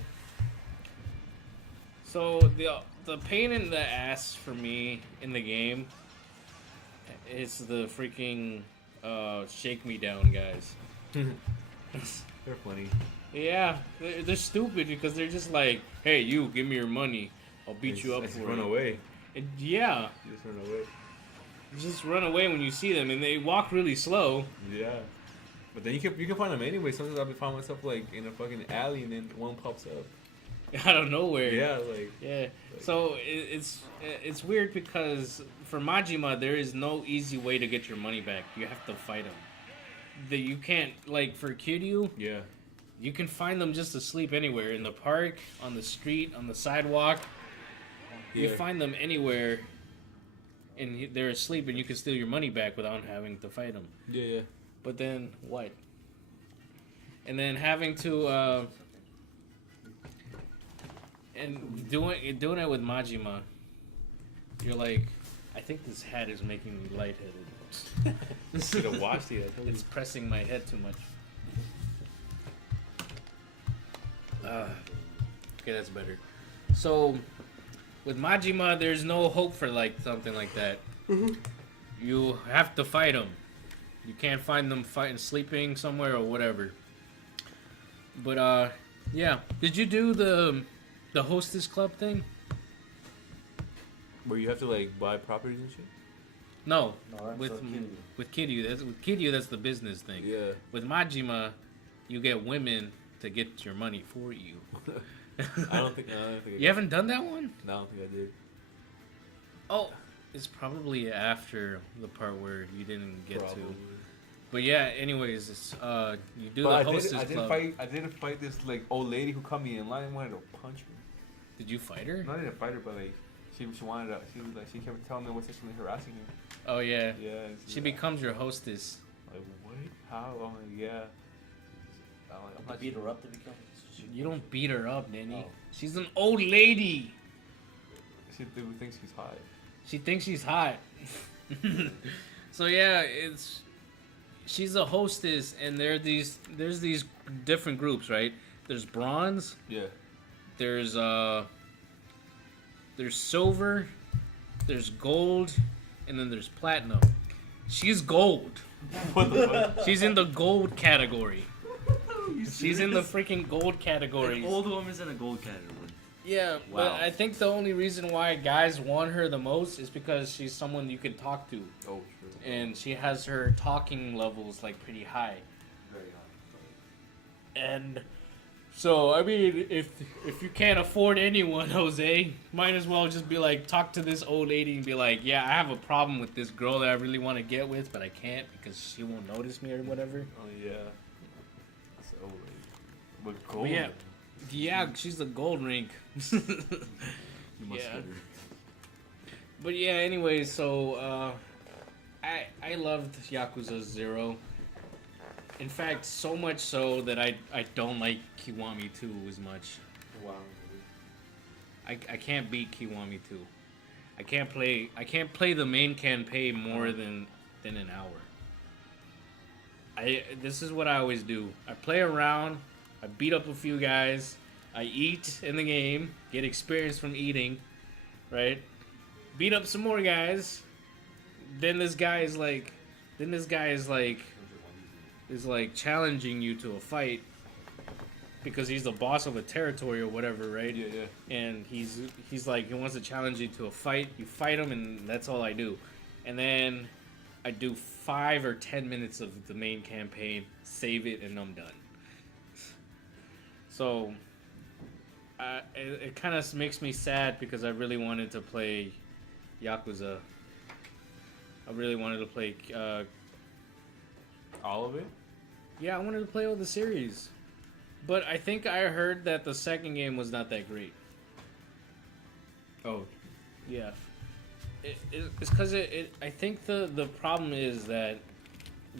the pain in the ass for me in the game is the freaking shake me down guys. They're funny. Yeah, they're stupid because they're just like, hey, you give me your money, I'll beat you up for Run it. away. Yeah, Just run away. just run away when you see them, and they walk really slow. Yeah. But then you can find them anyway. Sometimes I'll find myself like in a fucking alley and then one pops up. Out of nowhere. Yeah, like. Yeah. So it's weird because for Majima there is no easy way to get your money back. You have to fight him. You can't like for Kiryu. Yeah. You can find them just asleep anywhere in the park, on the street, on the sidewalk. You Yeah. find them anywhere, and they're asleep, and you can steal your money back without having to fight them. Yeah. But then what? And then having to and doing it with Majima, you're like, I think this hat is making me lightheaded. Should have watched it. It's pressing my head too much. Okay, that's better. So, with Majima, there's no hope for like something like that. Mm-hmm. You have to fight them. You can't find them fighting, sleeping somewhere or whatever. But yeah. Did you do the hostess club thing? Where you have to like buy properties and shit. No, No, that's with Kiryu. with Kiryu, that's the business thing. Yeah. With Majima, you get women to get your money for you. I don't think. You haven't done that one? No, I don't think I did. Oh, it's probably after the part where you didn't get Probably. to. But yeah, anyways, it's you do But the hostess I did club. I didn't fight this like old lady who caught me in line and wanted to punch me. Did you fight her? No, I didn't fight her, but like she wanted to. She was like she kept telling me what sexually harassing her. Oh yeah. Yeah. She becomes your hostess. Like what? How? I'm like yeah. I'm You not beat her up to become. You don't beat her up, Danny. Oh. She's an old lady. She thinks she's hot. She thinks she's hot. So yeah, she's a hostess, and there's these different groups, right? There's bronze. Yeah. There's silver. There's gold, and then there's platinum. She's gold. What the fuck? She's in the gold category. She's in the freaking gold category. An old woman's in a gold category. Yeah, but Wow. I think the only reason why guys want her the most is because she's someone you can talk to, Oh, true. and she has her talking levels like pretty high. Very high. And so, I mean, if you can't afford anyone, Jose, might as well just be like, talk to this old lady and be like, yeah, I have a problem with this girl that I really want to get with, but I can't because she won't notice me or whatever. Oh yeah. So like, with gold. But yeah, she's the gold rank. You must Yeah. get her. But yeah, anyway, so I loved Yakuza 0. In fact, so much so that I don't like Kiwami 2 as much. Wow. I can't beat Kiwami 2. I can't play the main campaign more than an hour. This is what I always do. I play around, I beat up a few guys, I eat in the game, get experience from eating, right? Beat up some more guys. Then this guy is like challenging you to a fight because he's the boss of a territory or whatever, right? Yeah, yeah. And he's like, he wants to challenge you to a fight. You fight him, and that's all I do. And then I do 5 or 10 minutes of the main campaign, save it, and I'm done. So it kind of makes me sad because I really wanted to play Yakuza. I really wanted to play. All of it? Yeah, I wanted to play all the series, but I think I heard that the second game was not that great. Oh, Yeah, it's because I think the problem is that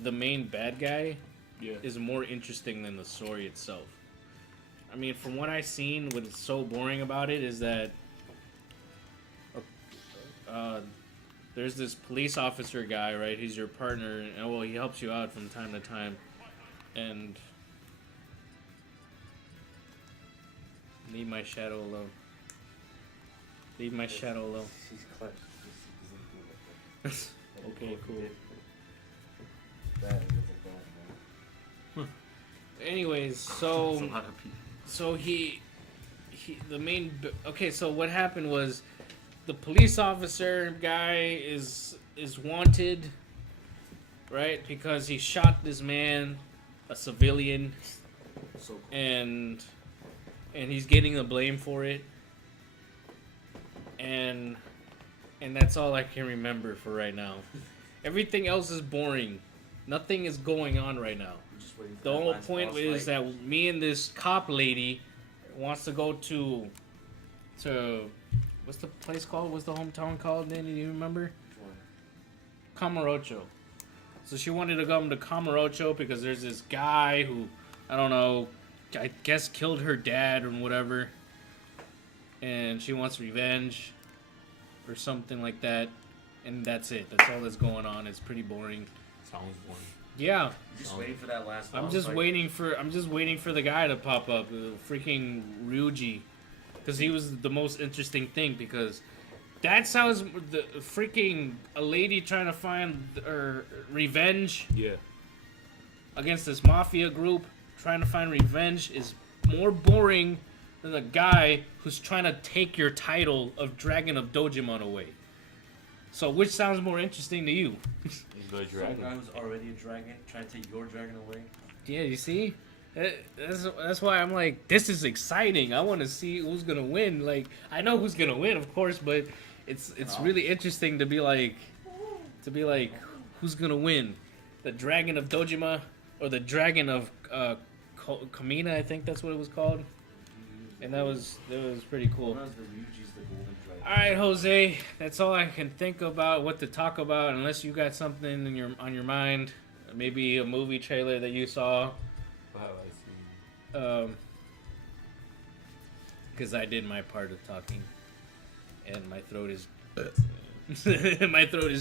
the main bad guy yeah. is more interesting than the story itself. I mean, from what I've seen, what's so boring about it is that there's this police officer guy, right? He's your partner, and well, he helps you out from time to time, and leave my shadow alone. Leave my shadow alone. She's clutch. Just doesn't do like that. Okay, cool. Bad, it was like that, man. Anyways, That's a so lot of people. so he the main okay. So what happened was the police officer guy is wanted, right? Because he shot this man, a civilian, So cool. and he's getting the blame for it. And that's all I can remember for right now. Everything else is boring. Nothing is going on right now. I'm just waiting for The that whole last point boss is fight. that me and this cop lady wants to go to what's the place called? What's the hometown called? Then do you remember? Which one? Kamurocho. So she wanted to come to Kamurocho because there's this guy who, I don't know, I guess killed her dad or whatever, and she wants revenge or something like that, and that's it. That's all that's going on. It's pretty boring. Sounds boring. Yeah, You're just waiting for that last boss I'm just fight. waiting for the guy to pop up, freaking Ryuji, because he was the most interesting thing. Because that sounds the freaking a lady trying to find revenge Yeah. against this mafia group, trying to find revenge is more boring than the guy who's trying to take your title of Dragon of Dojimon away. So which sounds more interesting to you? The Some dragon. guy who's already a dragon trying to take your dragon away. Yeah, you see? That's why I'm like, this is exciting. I want to see who's gonna win. Like, I know who's gonna win, of course, but it's really interesting to be like, who's gonna win? The Dragon of Dojima or the Dragon of Kamina? I think that's what it was called. And that was pretty cool. Sometimes the Ryuji's the golden dragon. All right, Jose, that's all I can think about what to talk about. Unless you got something on your mind, maybe a movie trailer that you saw. What have I seen? Because I did my part of talking, and my throat is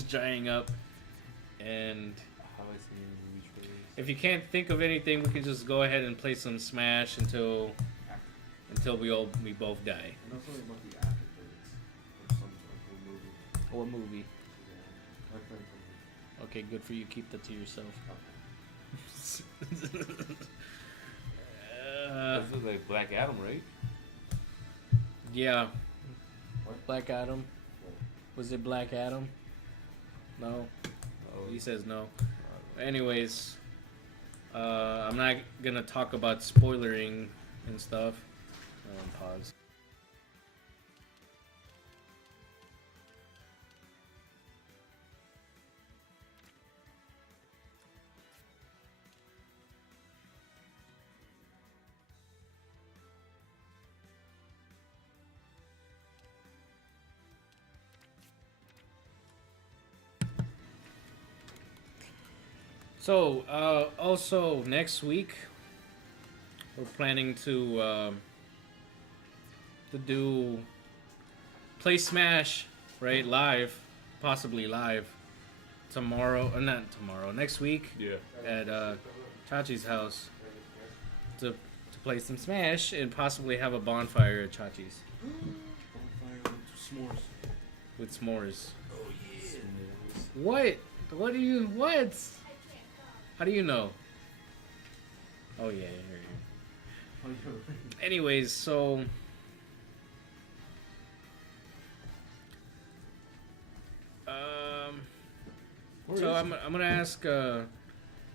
drying up. And How have I seen movie trailers? if you can't think of anything, we can just go ahead and play some Smash until we both die. And also about the aftercredits of some sort of movie. What movie? Yeah. My friend told me. Okay, good for you. Keep that to yourself. This is like Black Adam, right? Yeah. What? Black Adam. Was it Black Adam? No. Oh, He says no. Anyways, I'm not gonna talk about spoilering and stuff. Pause. So, also next week, we're planning to do play Smash, right? Live, possibly live tomorrow, or not tomorrow, next week yeah. at Chachi's house to play some Smash and possibly have a bonfire at Chachi's Bonfire with s'mores. with s'mores. Oh yeah. What? What do you? What? How do you know? Oh yeah, I hear you. Anyways, so I'm gonna ask. I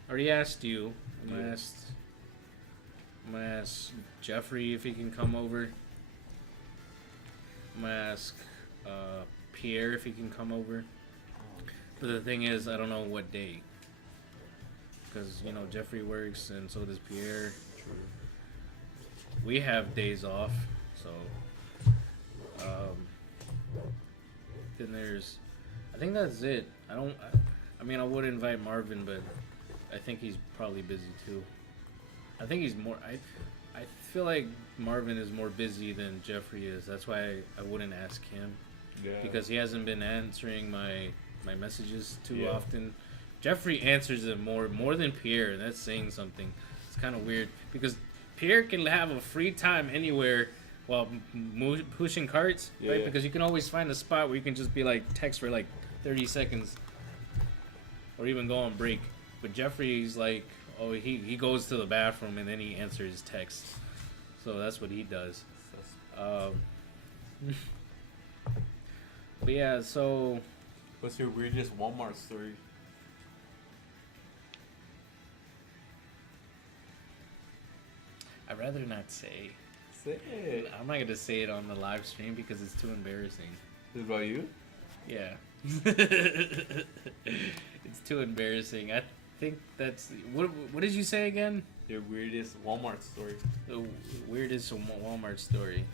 already asked you. I'm gonna ask Jeffrey if he can come over. I'm gonna ask Pierre if he can come over. But the thing is, I don't know what day. Because, you know, Jeffrey works and so does Pierre. True. We have days off, so then there's, I think that's it. I mean, I would invite Marvin, but I think he's probably busy too. I think he's more, I feel like Marvin is more busy than Jeffrey is. That's why I wouldn't ask him. Yeah. Because he hasn't been answering my messages too Yeah. often. Jeffrey answers them more than Pierre, and that's saying something. It's kind of weird because Pierre can have a free time anywhere while pushing carts, right? Yeah. Because you can always find a spot where you can just be like text for like 30 seconds, or even go on break. But Jeffrey's like, oh, he goes to the bathroom and then he answers text. So that's what he does. But yeah, so What's your weirdest Walmart story? I'd rather not say. Say it. I'm not gonna say it on the live stream because it's too embarrassing. Is it about you? Yeah. It's too embarrassing. I think that's what did you say again? Your weirdest Walmart story. The weirdest Walmart story.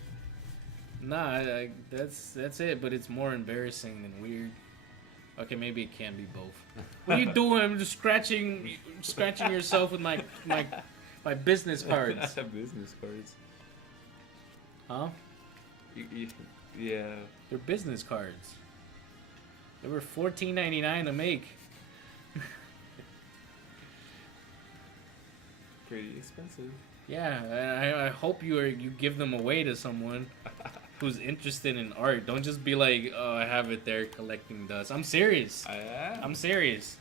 Nah, that's it, but it's more embarrassing than weird. Okay, maybe it can be both. What are you doing? I'm just scratching yourself with my business cards. Business cards. Huh? Yeah. They're business cards. They were $14.99 to make. Pretty expensive. Yeah, I hope you give them away to someone who's interested in art. Don't just be like, oh, I have it there collecting dust. I'm serious. I'm serious.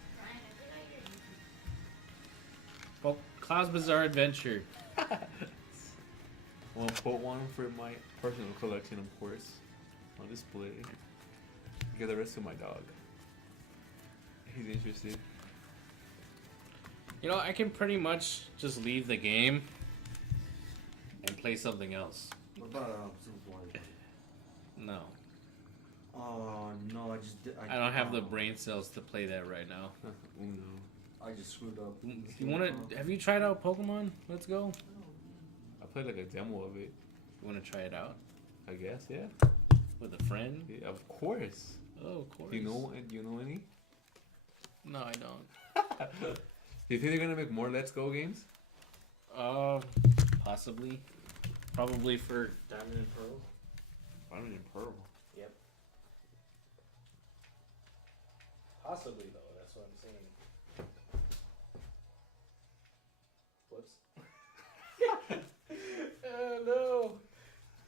Well, Cloud's Bizarre Adventure. I'll put one for my personal collection, of course, on display. Get the rest to my dog. He's interested. You know, I can pretty much just leave the game and play something else. What about Super Mario? No. Oh no, I don't have the brain cells to play that right now. Uno. I just screwed up. Have you tried out Pokemon Let's Go? I played like a demo of it. You wanna try it out? I guess, yeah. With a friend? Yeah, of course. Oh, of course. Do you know any? No, I don't. Do you think they're gonna make more Let's Go games? Possibly. Probably for Diamond and Pearl. Diamond and Pearl. Yep. Possibly though, that's what I'm saying. Whoops. Oh no.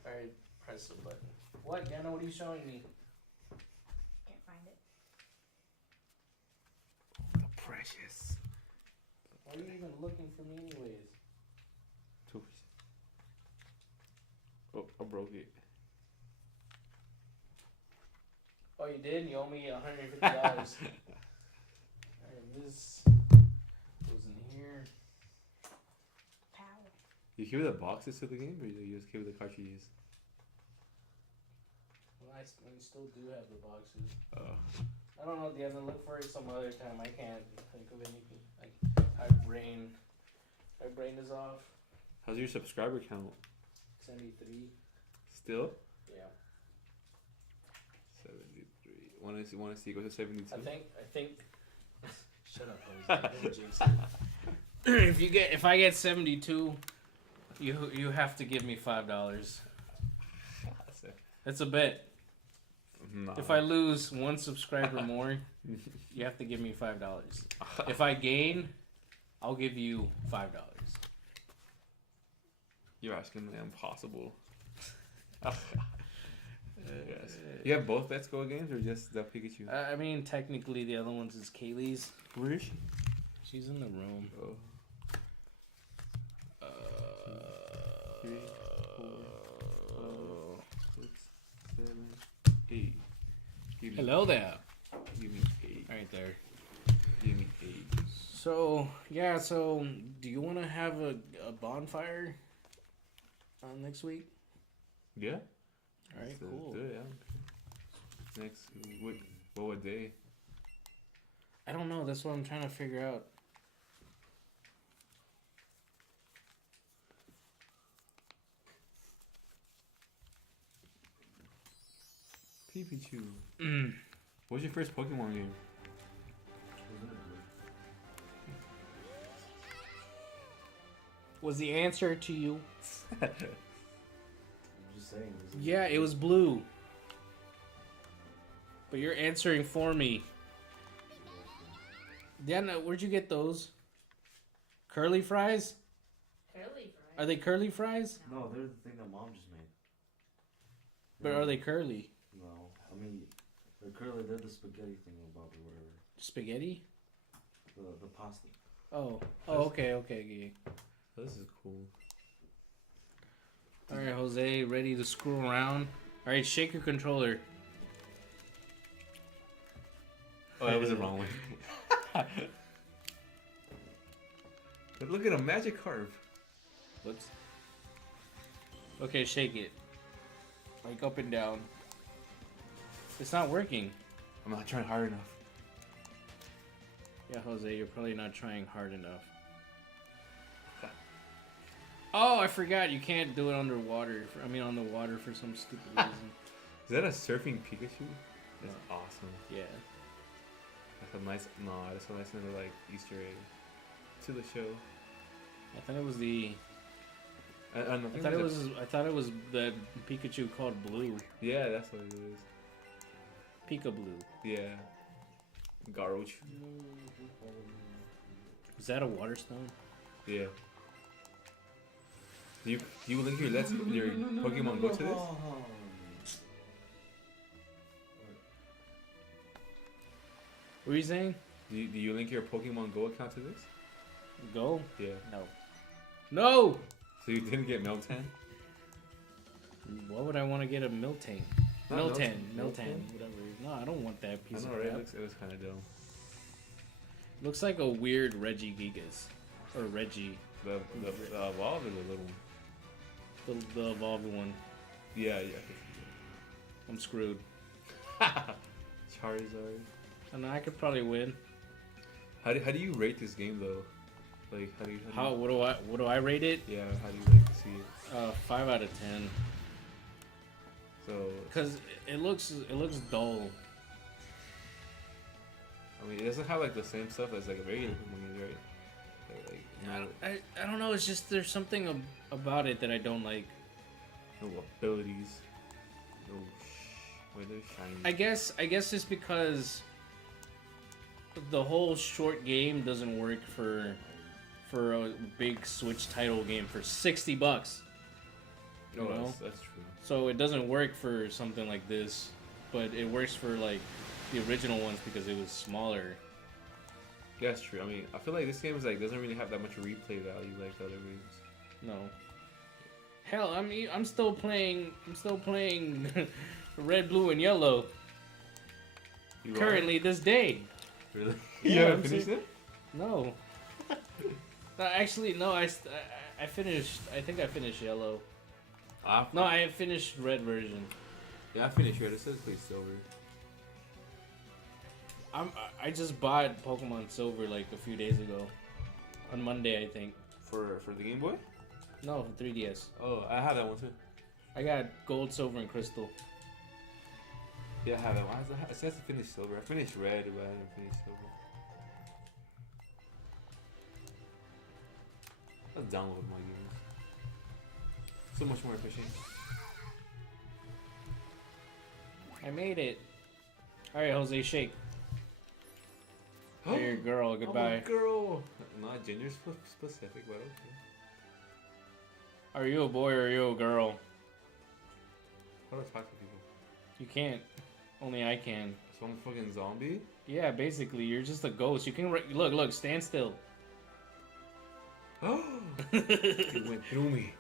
Alright, press the button. What, Dana, what are you showing me? Can't find it. The precious. Why are you even looking for me anyways? Oh, I broke it. Oh, you did? You owe me $150. Alright, this goes in here. Pow. You hear the boxes to the game, or you just hear the cartridges? Well, I still do have the boxes. I don't know, Devin. Look for it some other time. I can't think of anything. My brain is off. How's your subscriber count? 73. Still? Yeah. 73. Want to see go to 72? I think. Shut up, Jose. Don't jinx it. If I get 72, you have to give me $5. That's a bet. Nah. If I lose one subscriber more, you have to give me $5. If I gain, I'll give you $5. You're asking the impossible. Yes. You have both Let's Go games or just the Pikachu? I mean, technically, the other one's is Kaylee's. Where is she? She's in the room. Oh. 3, 4, 5, 6, 7, 8. Give me, Hello there. Give me 8. Right there. Give me 8. So, yeah, do you want to have a bonfire next week? Yeah. All right, Let's cool. do it, yeah. Next, what day? I don't know. That's what I'm trying to figure out. Pikachu. Mm. What's your first Pokemon game? Was the answer to you? I'm just saying. Yeah, it was blue. But you're answering for me. Diana, where'd you get those? Curly fries? Curly fries. Are they curly fries? No, they're the thing that mom just made. But are they curly? No, I mean, they're curly. They're the spaghetti thing about or whatever. Spaghetti? The pasta. Oh, okay. Yeah. This is cool. All right, Jose, ready to screw around? All right, shake your controller. Oh, that was the wrong way. But look at a Magikarp. Whoops. Okay, shake it. Like up and down. It's not working. I'm not trying hard enough. Yeah, Jose, you're probably not trying hard enough. Oh, I forgot. You can't do it underwater. On the water for some stupid reason. Is that a surfing Pikachu? That's awesome. Yeah. That's a nice little like Easter egg to the show. I thought it was the. I thought it was the Pikachu called Blue. Yeah, that's what it is. Pika Blue. Yeah. Garrosh. Is that a water stone? Yeah. Do you link your Pokemon Go to this? What are you saying? Do you link your Pokemon Go account to this? Go? Yeah. No. No! So you didn't get Miltank? Why would I want to get a Miltank? Not Miltan, Miltank? whatever. No, I don't want that I piece know, of right? crap. It looks kind of dumb. Looks like a weird Reggie Gigas. Or Reggie. The evolved or the little one? The evolved one. Yeah. I'm screwed. Charizard. I know, I could probably win. How do you rate this game though? Like What do I rate it? Yeah, how do you like to see it? 5 out of 10. So Cause it looks dull. I mean, it doesn't have like the same stuff as like a regular Pokemon game, right? I don't know. It's just there's something about it that I don't like. No abilities. No where they're shiny. I guess it's because the whole short game doesn't work for a big Switch title game for $60. No, you know? that's true. So it doesn't work for something like this, but it works for like the original ones because it was smaller. Yeah, that's true. I mean, I feel like this game is like doesn't really have that much replay value like the other games. No. Hell, I mean, I'm still playing Red, Blue, and Yellow. You Currently, this day. are? Really? Yeah, You haven't I'm finished serious. it? No. No, actually, no. I finished. I think I finished yellow. No, I finished red version. Yeah, I finished red. It says play silver. I just bought Pokemon Silver like a few days ago, on Monday I think. For the Game Boy? No, for 3DS. Oh, I had that one too. I got Gold, Silver, and Crystal. Yeah, I had that one. It says to finish silver. I finished red, but I didn't finish silver. Let's download my games. So much more efficient. I made it. All right, Jose, shake. Hey, girl, goodbye. I'm a girl. Not gender specific, but okay. Are you a boy or are you a girl? How do I talk to people? You can't. Only I can. So I'm a fucking zombie? Yeah, basically, you're just a ghost. You can look, stand still. It went through me.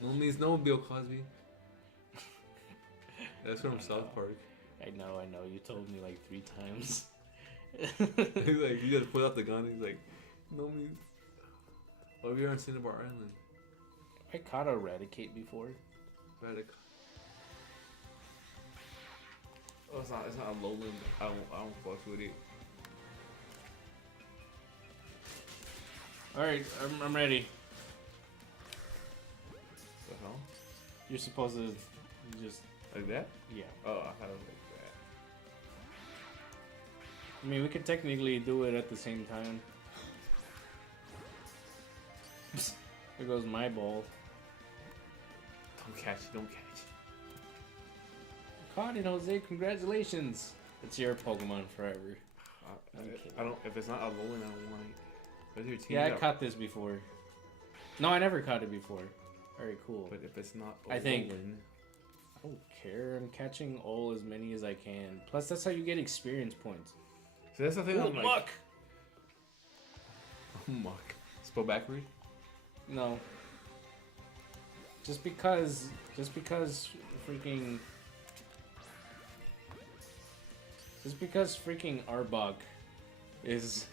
No means no, Bill Cosby. That's from South Park. I know. You told me like 3 times. He's like, you gotta pull out the gun. He's like, no means. Oh, we are on Cinnabar Island. I caught Eradicate before. Oh, it's not a lowland. I don't fuck with it. All right, I'm ready. The hell? You're supposed to just Like that? yeah. Oh, I thought it was like that. I mean, we could technically do it at the same time. There goes my ball. Don't catch it. Don't catch it. Caught it, Jose. Congratulations. It's your Pokemon forever. I don't. If it's not a lowland, I don't want it. Where's your team? Yeah, I caught this before. No, I never caught it before. Very cool. But if it's not, I think- lowland, I don't care. I'm catching all as many as I can. Plus, that's how you get experience points. so that's the thing. Oh, I'm like, muck! muck. Spell backward. No. Just because freaking Arbok is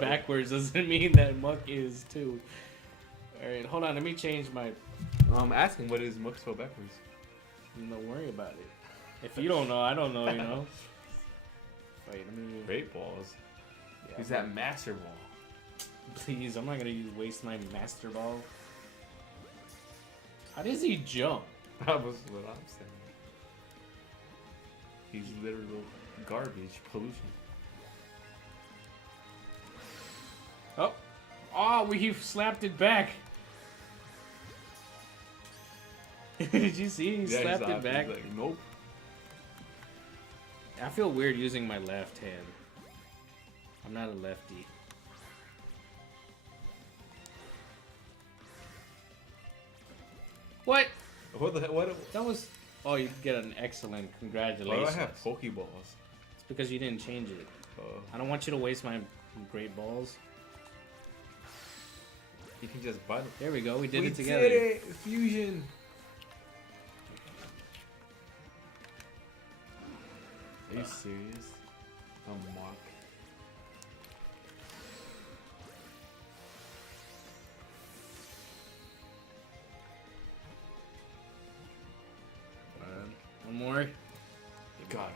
backwards doesn't mean that Muck is too. Alright, hold on, let me change my. I'm asking what is muck spell backwards. Don't worry about it. If you don't know, I don't know, you know? Wait, let me. Great balls. Yeah, Use that master ball. please, I'm not gonna waste my Master Ball. How does he jump? That was what I'm saying. He's literal garbage pollution. Oh, we slapped it back. Did you see? He slapped it back. He's like, nope. I feel weird using my left hand. I'm not a lefty. What? What the hell? What? That was. Oh, you get an excellent. Why Congratulations. do I have Pokeballs? It's because you didn't change it. I don't want you to waste my great balls. You can just buy them. There we go. We did We it together. Did it! Fusion. Are you serious? A mock. One more. Got him.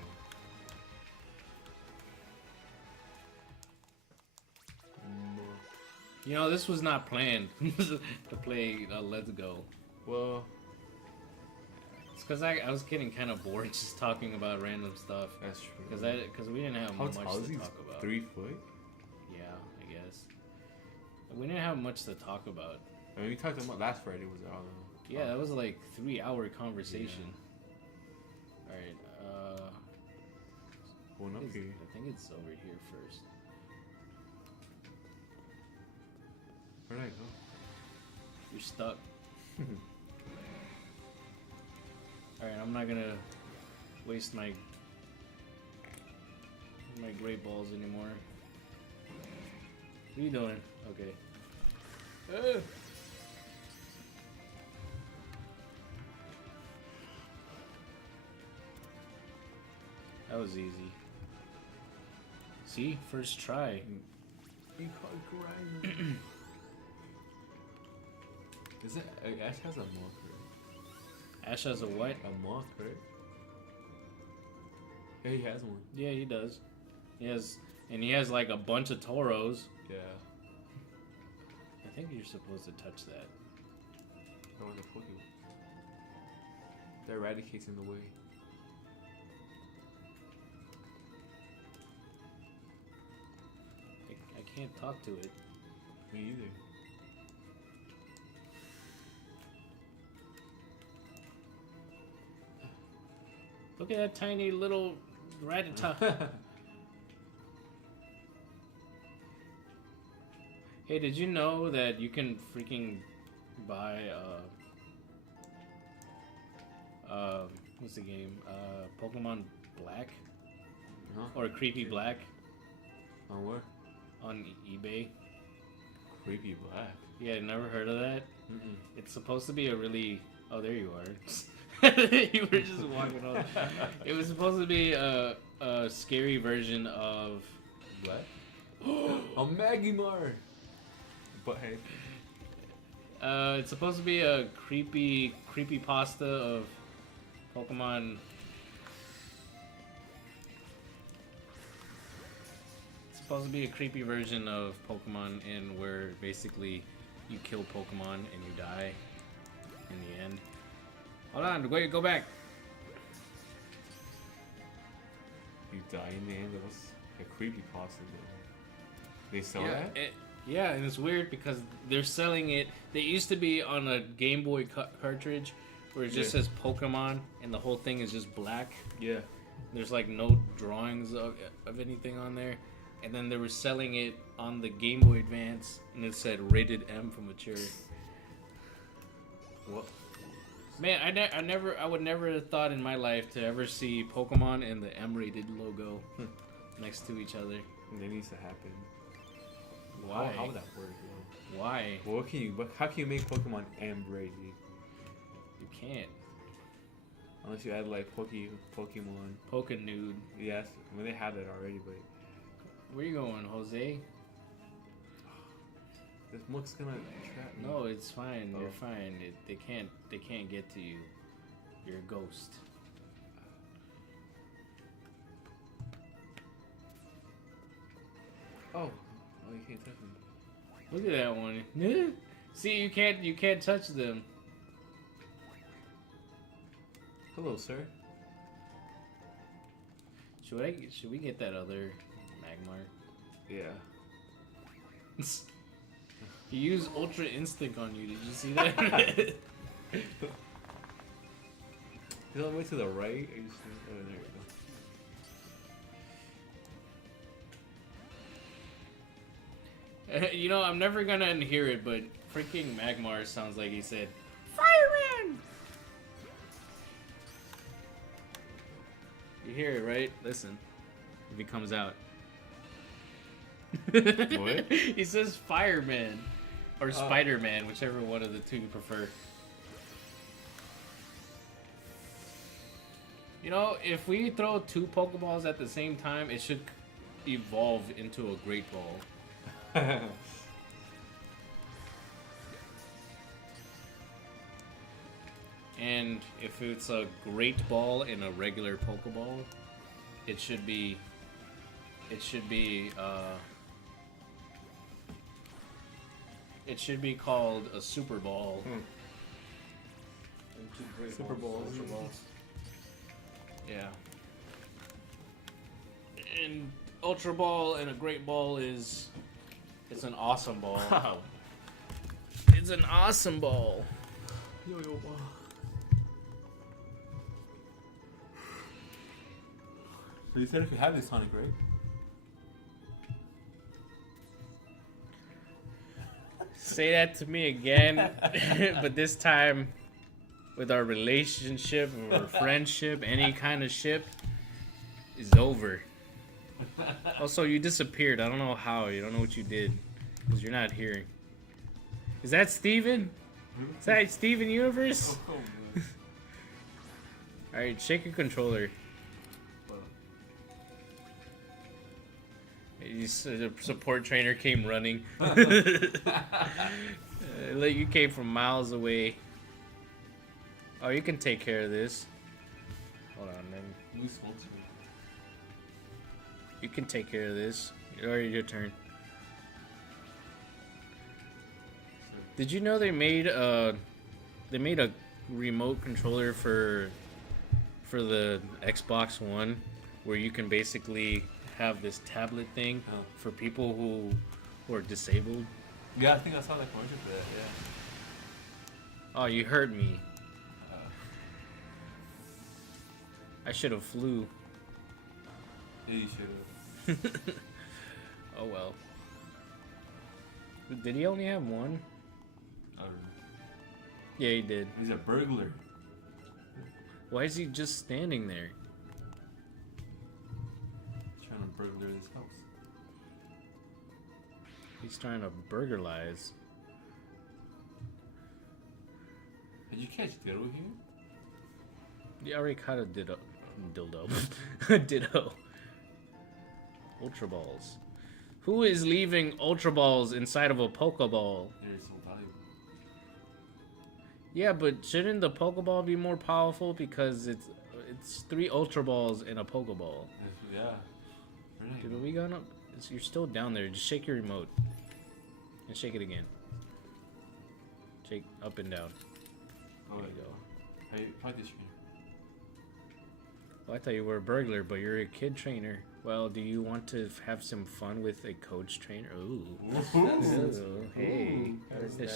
You know, this was not planned to play Let's Go. Well, It's because I was getting kind of bored just talking about random stuff. that's true. Because we didn't have How much tall is to he? talk about. 3 foot? Yeah, I guess. We didn't have much to talk about. I mean, we talked about last Friday. Was it all? Yeah, that was like 3-hour conversation. Alright, Going up here. I think it's over here first. Where'd I go? You're stuck. Alright, I'm not gonna waste my great balls anymore. What are you doing? Okay. That was easy. See? First try. You caught grind. Is it? Ash has a moth, right? Ash has a what? A moth, right? Yeah, he has one. Yeah, he does. He has like a bunch of Toros. Yeah. I think you're supposed to touch that. Or the Pokemon. That Eradicate's in the way. I can't talk to it. Me either. Look at that tiny little Rattata. Hey, did you know that you can freaking buy what's the game? Pokemon Black Huh? or Creepy Black On where? on eBay? Creepy Black. Yeah, never heard of that. Mm-mm. It's supposed to be a really. Oh, there you are. You were just walking on. It was supposed to be a scary version of. What? A Magmar! Butthead. It's supposed to be a creepy pasta of Pokemon. It's supposed to be a creepy version of Pokemon, in where basically you kill Pokemon and you die in the end. Hold on, wait, go back. You die in the end. That was a creepy pasta. They sell that? Yeah, and it's weird because they're selling it. They used to be on a Game Boy cartridge where it just says Pokemon and the whole thing is just black. Yeah. There's like no drawings of anything on there. And then they were selling it on the Game Boy Advance and it said rated M for mature. What? Man, I would never have thought in my life to ever see Pokemon and the M-rated logo next to each other. That needs to happen. Why? How would that work? Why? Well, how can you make Pokemon M-rated? You can't. Unless you add like Pokemon. Pokenude. Yes, I mean they have that already, but Where you going, Jose? this monk's gonna trap me. No, it's fine. Oh. You're fine. They can't get to you. You're a ghost. Oh, you can't touch me. Look at that one. See, you can't touch them. Hello, sir. Should we get that other Magmar? Yeah. He used Ultra Instinct on you. Did you see that? He's all the way to the right. Oh, there we go. You know, I'm never gonna hear it, but freaking Magmar sounds like he said, "Fireman!" You hear it, right? Listen. If he comes out. What? He says Fireman. Or Spider-Man, whichever one of the two you prefer. You know, if we throw two Pokeballs at the same time, it should evolve into a Great Ball. And if it's a Great Ball and a regular Pokeball, it should be called a Super Ball. And two great Super balls. Balls. Ultra balls. Yeah. And Ultra Ball and a Great Ball it's an awesome ball. Wow. It's an awesome ball. Yo, ball. So you said if you have this Sonic, right? Say that to me again, but this time with our relationship or friendship, any kind of ship is over. Also, you disappeared. I don't know how. You don't know what you did because you're not here. Is that Steven? Is that Steven Universe? Alright, shake your controller. The support trainer came running. Like you came from miles away. Oh, you can take care of this. Hold on, then. Loose smoke screen. You can take care of this. Your turn. Did you know they made a remote controller for the Xbox One where you can basically have this tablet thing for people who are disabled? Yeah, I think I saw that commercial for that. Yeah. Oh, you heard me. I should have flew. Yeah, you should have. Oh well. Did he only have one? I don't know. Yeah, he did. He's a burglar. Why is he just standing there? Trying to burglar this house. He's trying to burglarize. Did you catch Ditto here? Yeah, I already caught a dildo. Ditto. Ultra balls. Who is leaving Ultra balls inside of a Pokeball? They're so valuable. Yeah, but shouldn't the Pokeball be more powerful because it's 3 Ultra balls in a Pokeball? Yeah. Dude, we gonna? You're still down there. Just shake your remote and shake it again. Shake up and down. There you go. Hey, practice screen. Well, I thought you were a burglar, but you're a kid trainer. Well, do you want to have some fun with a coach trainer? Ooh. Ooh. Hey.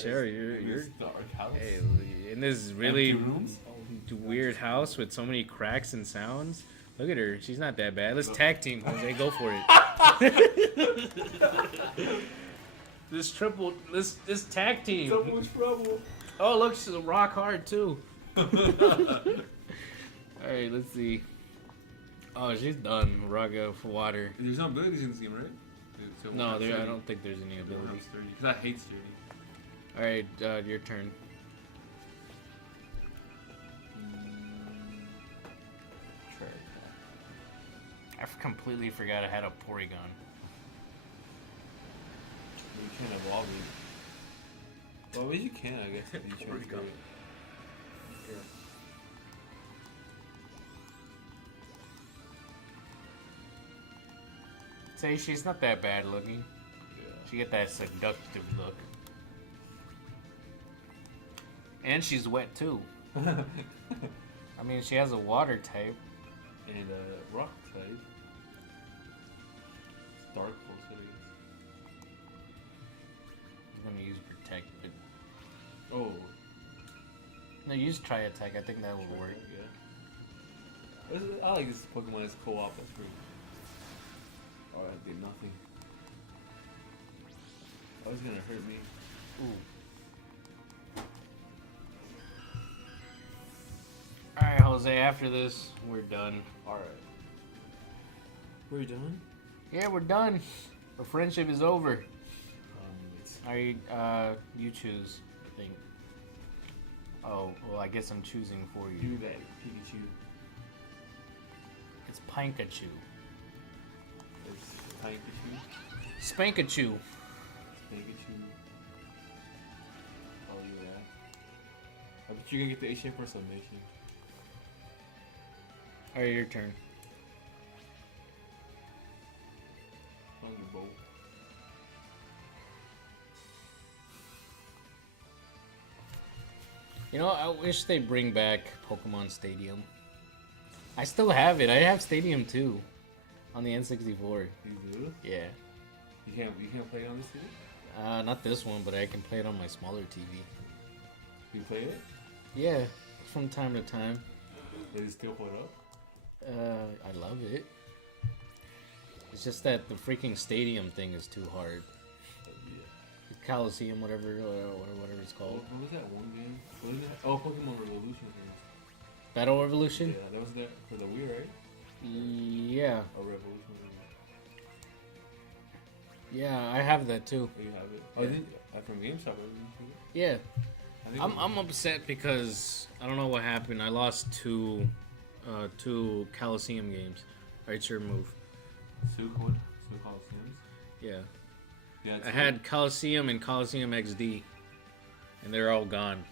Sure, you're Dark house. hey, in this really Empty rooms? weird house with so many cracks and sounds. Look at her. She's not that bad. Let's tag team, Jose. Go for it. This tag team. So much trouble. Oh, look, she's rock hard too. All right, let's see. Oh, she's done. Raga for water. There's no abilities in this game, right? So No, I don't think there's any abilities. Because I hate sturdy. All right, your turn. I completely forgot I had a Porygon. You can't evolve it. Well, you can, I guess. If you try to. Say she's not that bad looking. Yeah. She got that seductive look. And she's wet too. I mean, she has a water type. And rock type. Dark pulse, I guess. I'm gonna use protect, but Oh. no, use try attack. I think that will work. Yeah. I like this Pokemon as co-op. That's pretty. Oh, that did nothing. That was gonna hurt me. Ooh. All right, Jose. After this, we're done. All right. We're done. Yeah, we're done. Our friendship is over. It's All right, you choose. I think. Oh, well, I guess I'm choosing for you. you that Pikachu. It's Pinkachu. It's Pikachu. Spankachu. Pikachu. Oh, you that. I bet you're gonna get the HM for summation. All right, your turn. Thunderbolt. You know, I wish they bring back Pokemon Stadium. I still have it. I have Stadium too, on the N64. You do? Yeah. You can't play it on this TV? Not this one, but I can play it on my smaller TV. You play it? Yeah, from time to time. Does it still hold up? I love it. It's just that the freaking Stadium thing is too hard. Yeah. Coliseum, whatever it's called. What was that one game? What is that? Oh, Pokemon Revolution. Battle Revolution? Yeah, that was there for the Wii, right? Yeah. Oh, Revolution. Yeah, I have that too. Oh, you have it? Oh, Yeah. From GameStop, Revolution. Yeah. I think I'm upset because I don't know what happened. I lost two Coliseum games. Alright, it's your move. Silkwood. Ultimate Coliseums. Yeah. Yeah, I had Coliseum and Coliseum XD, and they're all gone.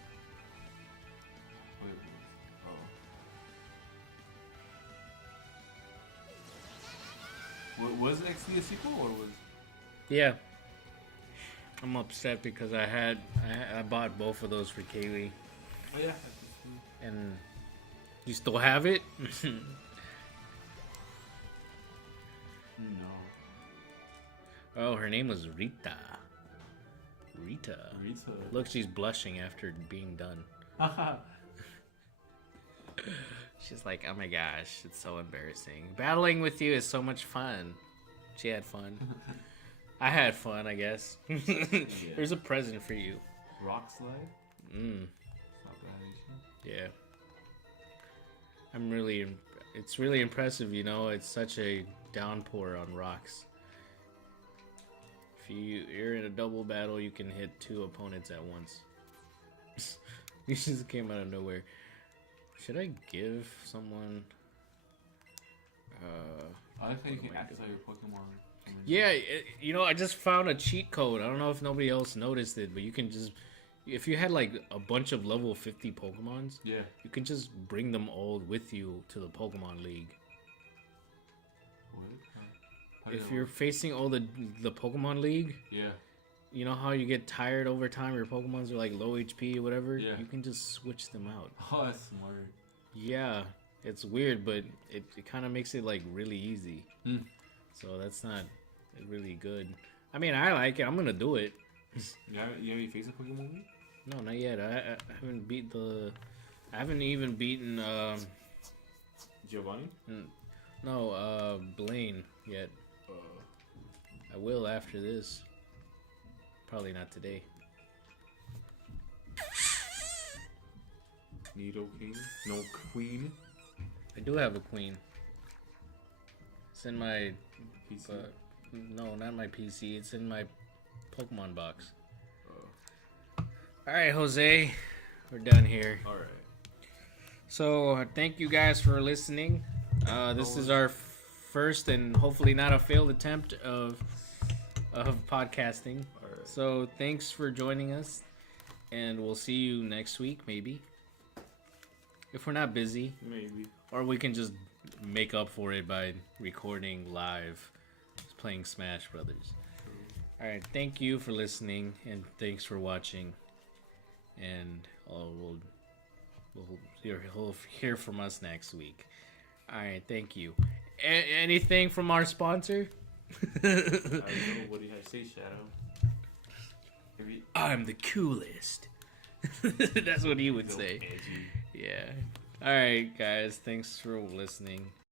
Wait, was XD a sequel or was? Yeah. I'm upset because I bought both of those for Kaylee, Oh yeah. and you still have it? No. Oh, her name was Rita. Rita. Rita. Look, she's blushing after being done. She's like, oh my gosh, it's so embarrassing. Battling with you is so much fun. She had fun. I had fun, I guess. There's a present for you. Rock slide. Mm, Not bad, actually. yeah. It's really impressive, you know. It's such a downpour on rocks. If you're in a double battle, you can hit 2 opponents at once. You just came out of nowhere. Should I give someone? I like how you What can am I access all your Pokemon. Yeah, you know, I just found a cheat code. I don't know if nobody else noticed it, but you can just, if you had like a bunch of level 50 Pokemons, Yeah. you can just bring them all with you to the Pokemon League. What? How does If that you're work? facing all the Pokemon League, Yeah. you know how you get tired over time, your Pokemons are like low HP or whatever? Yeah. You can just switch them out. Oh, that's smart. Yeah, it's weird, but it kind of makes it like really easy. Hmm. So that's not really good. I mean, I like it. I'm gonna do it. You haven't faced a Pokemon League? No, not yet. I haven't beat the. I haven't even beaten. Giovanni? Blaine yet. I will after this. Probably not today. Nido King? No Queen? I do have a queen. It's in my. PC? No, not my PC. It's in my Pokemon box. All right, Jose, we're done here. Alright. So thank you guys for listening. This is our first and hopefully not a failed attempt of podcasting. Alright. So thanks for joining us, and we'll see you next week, maybe. If we're not busy, Maybe. or we can just make up for it by recording live, playing Smash Brothers. All right, thank you for listening, and thanks for watching. And we'll hear from us next week. All right, thank you. Anything from our sponsor? I don't know what do you have to say, Shadow? I'm the coolest. That's what he would So say. edgy. Yeah. All right, guys. Thanks for listening.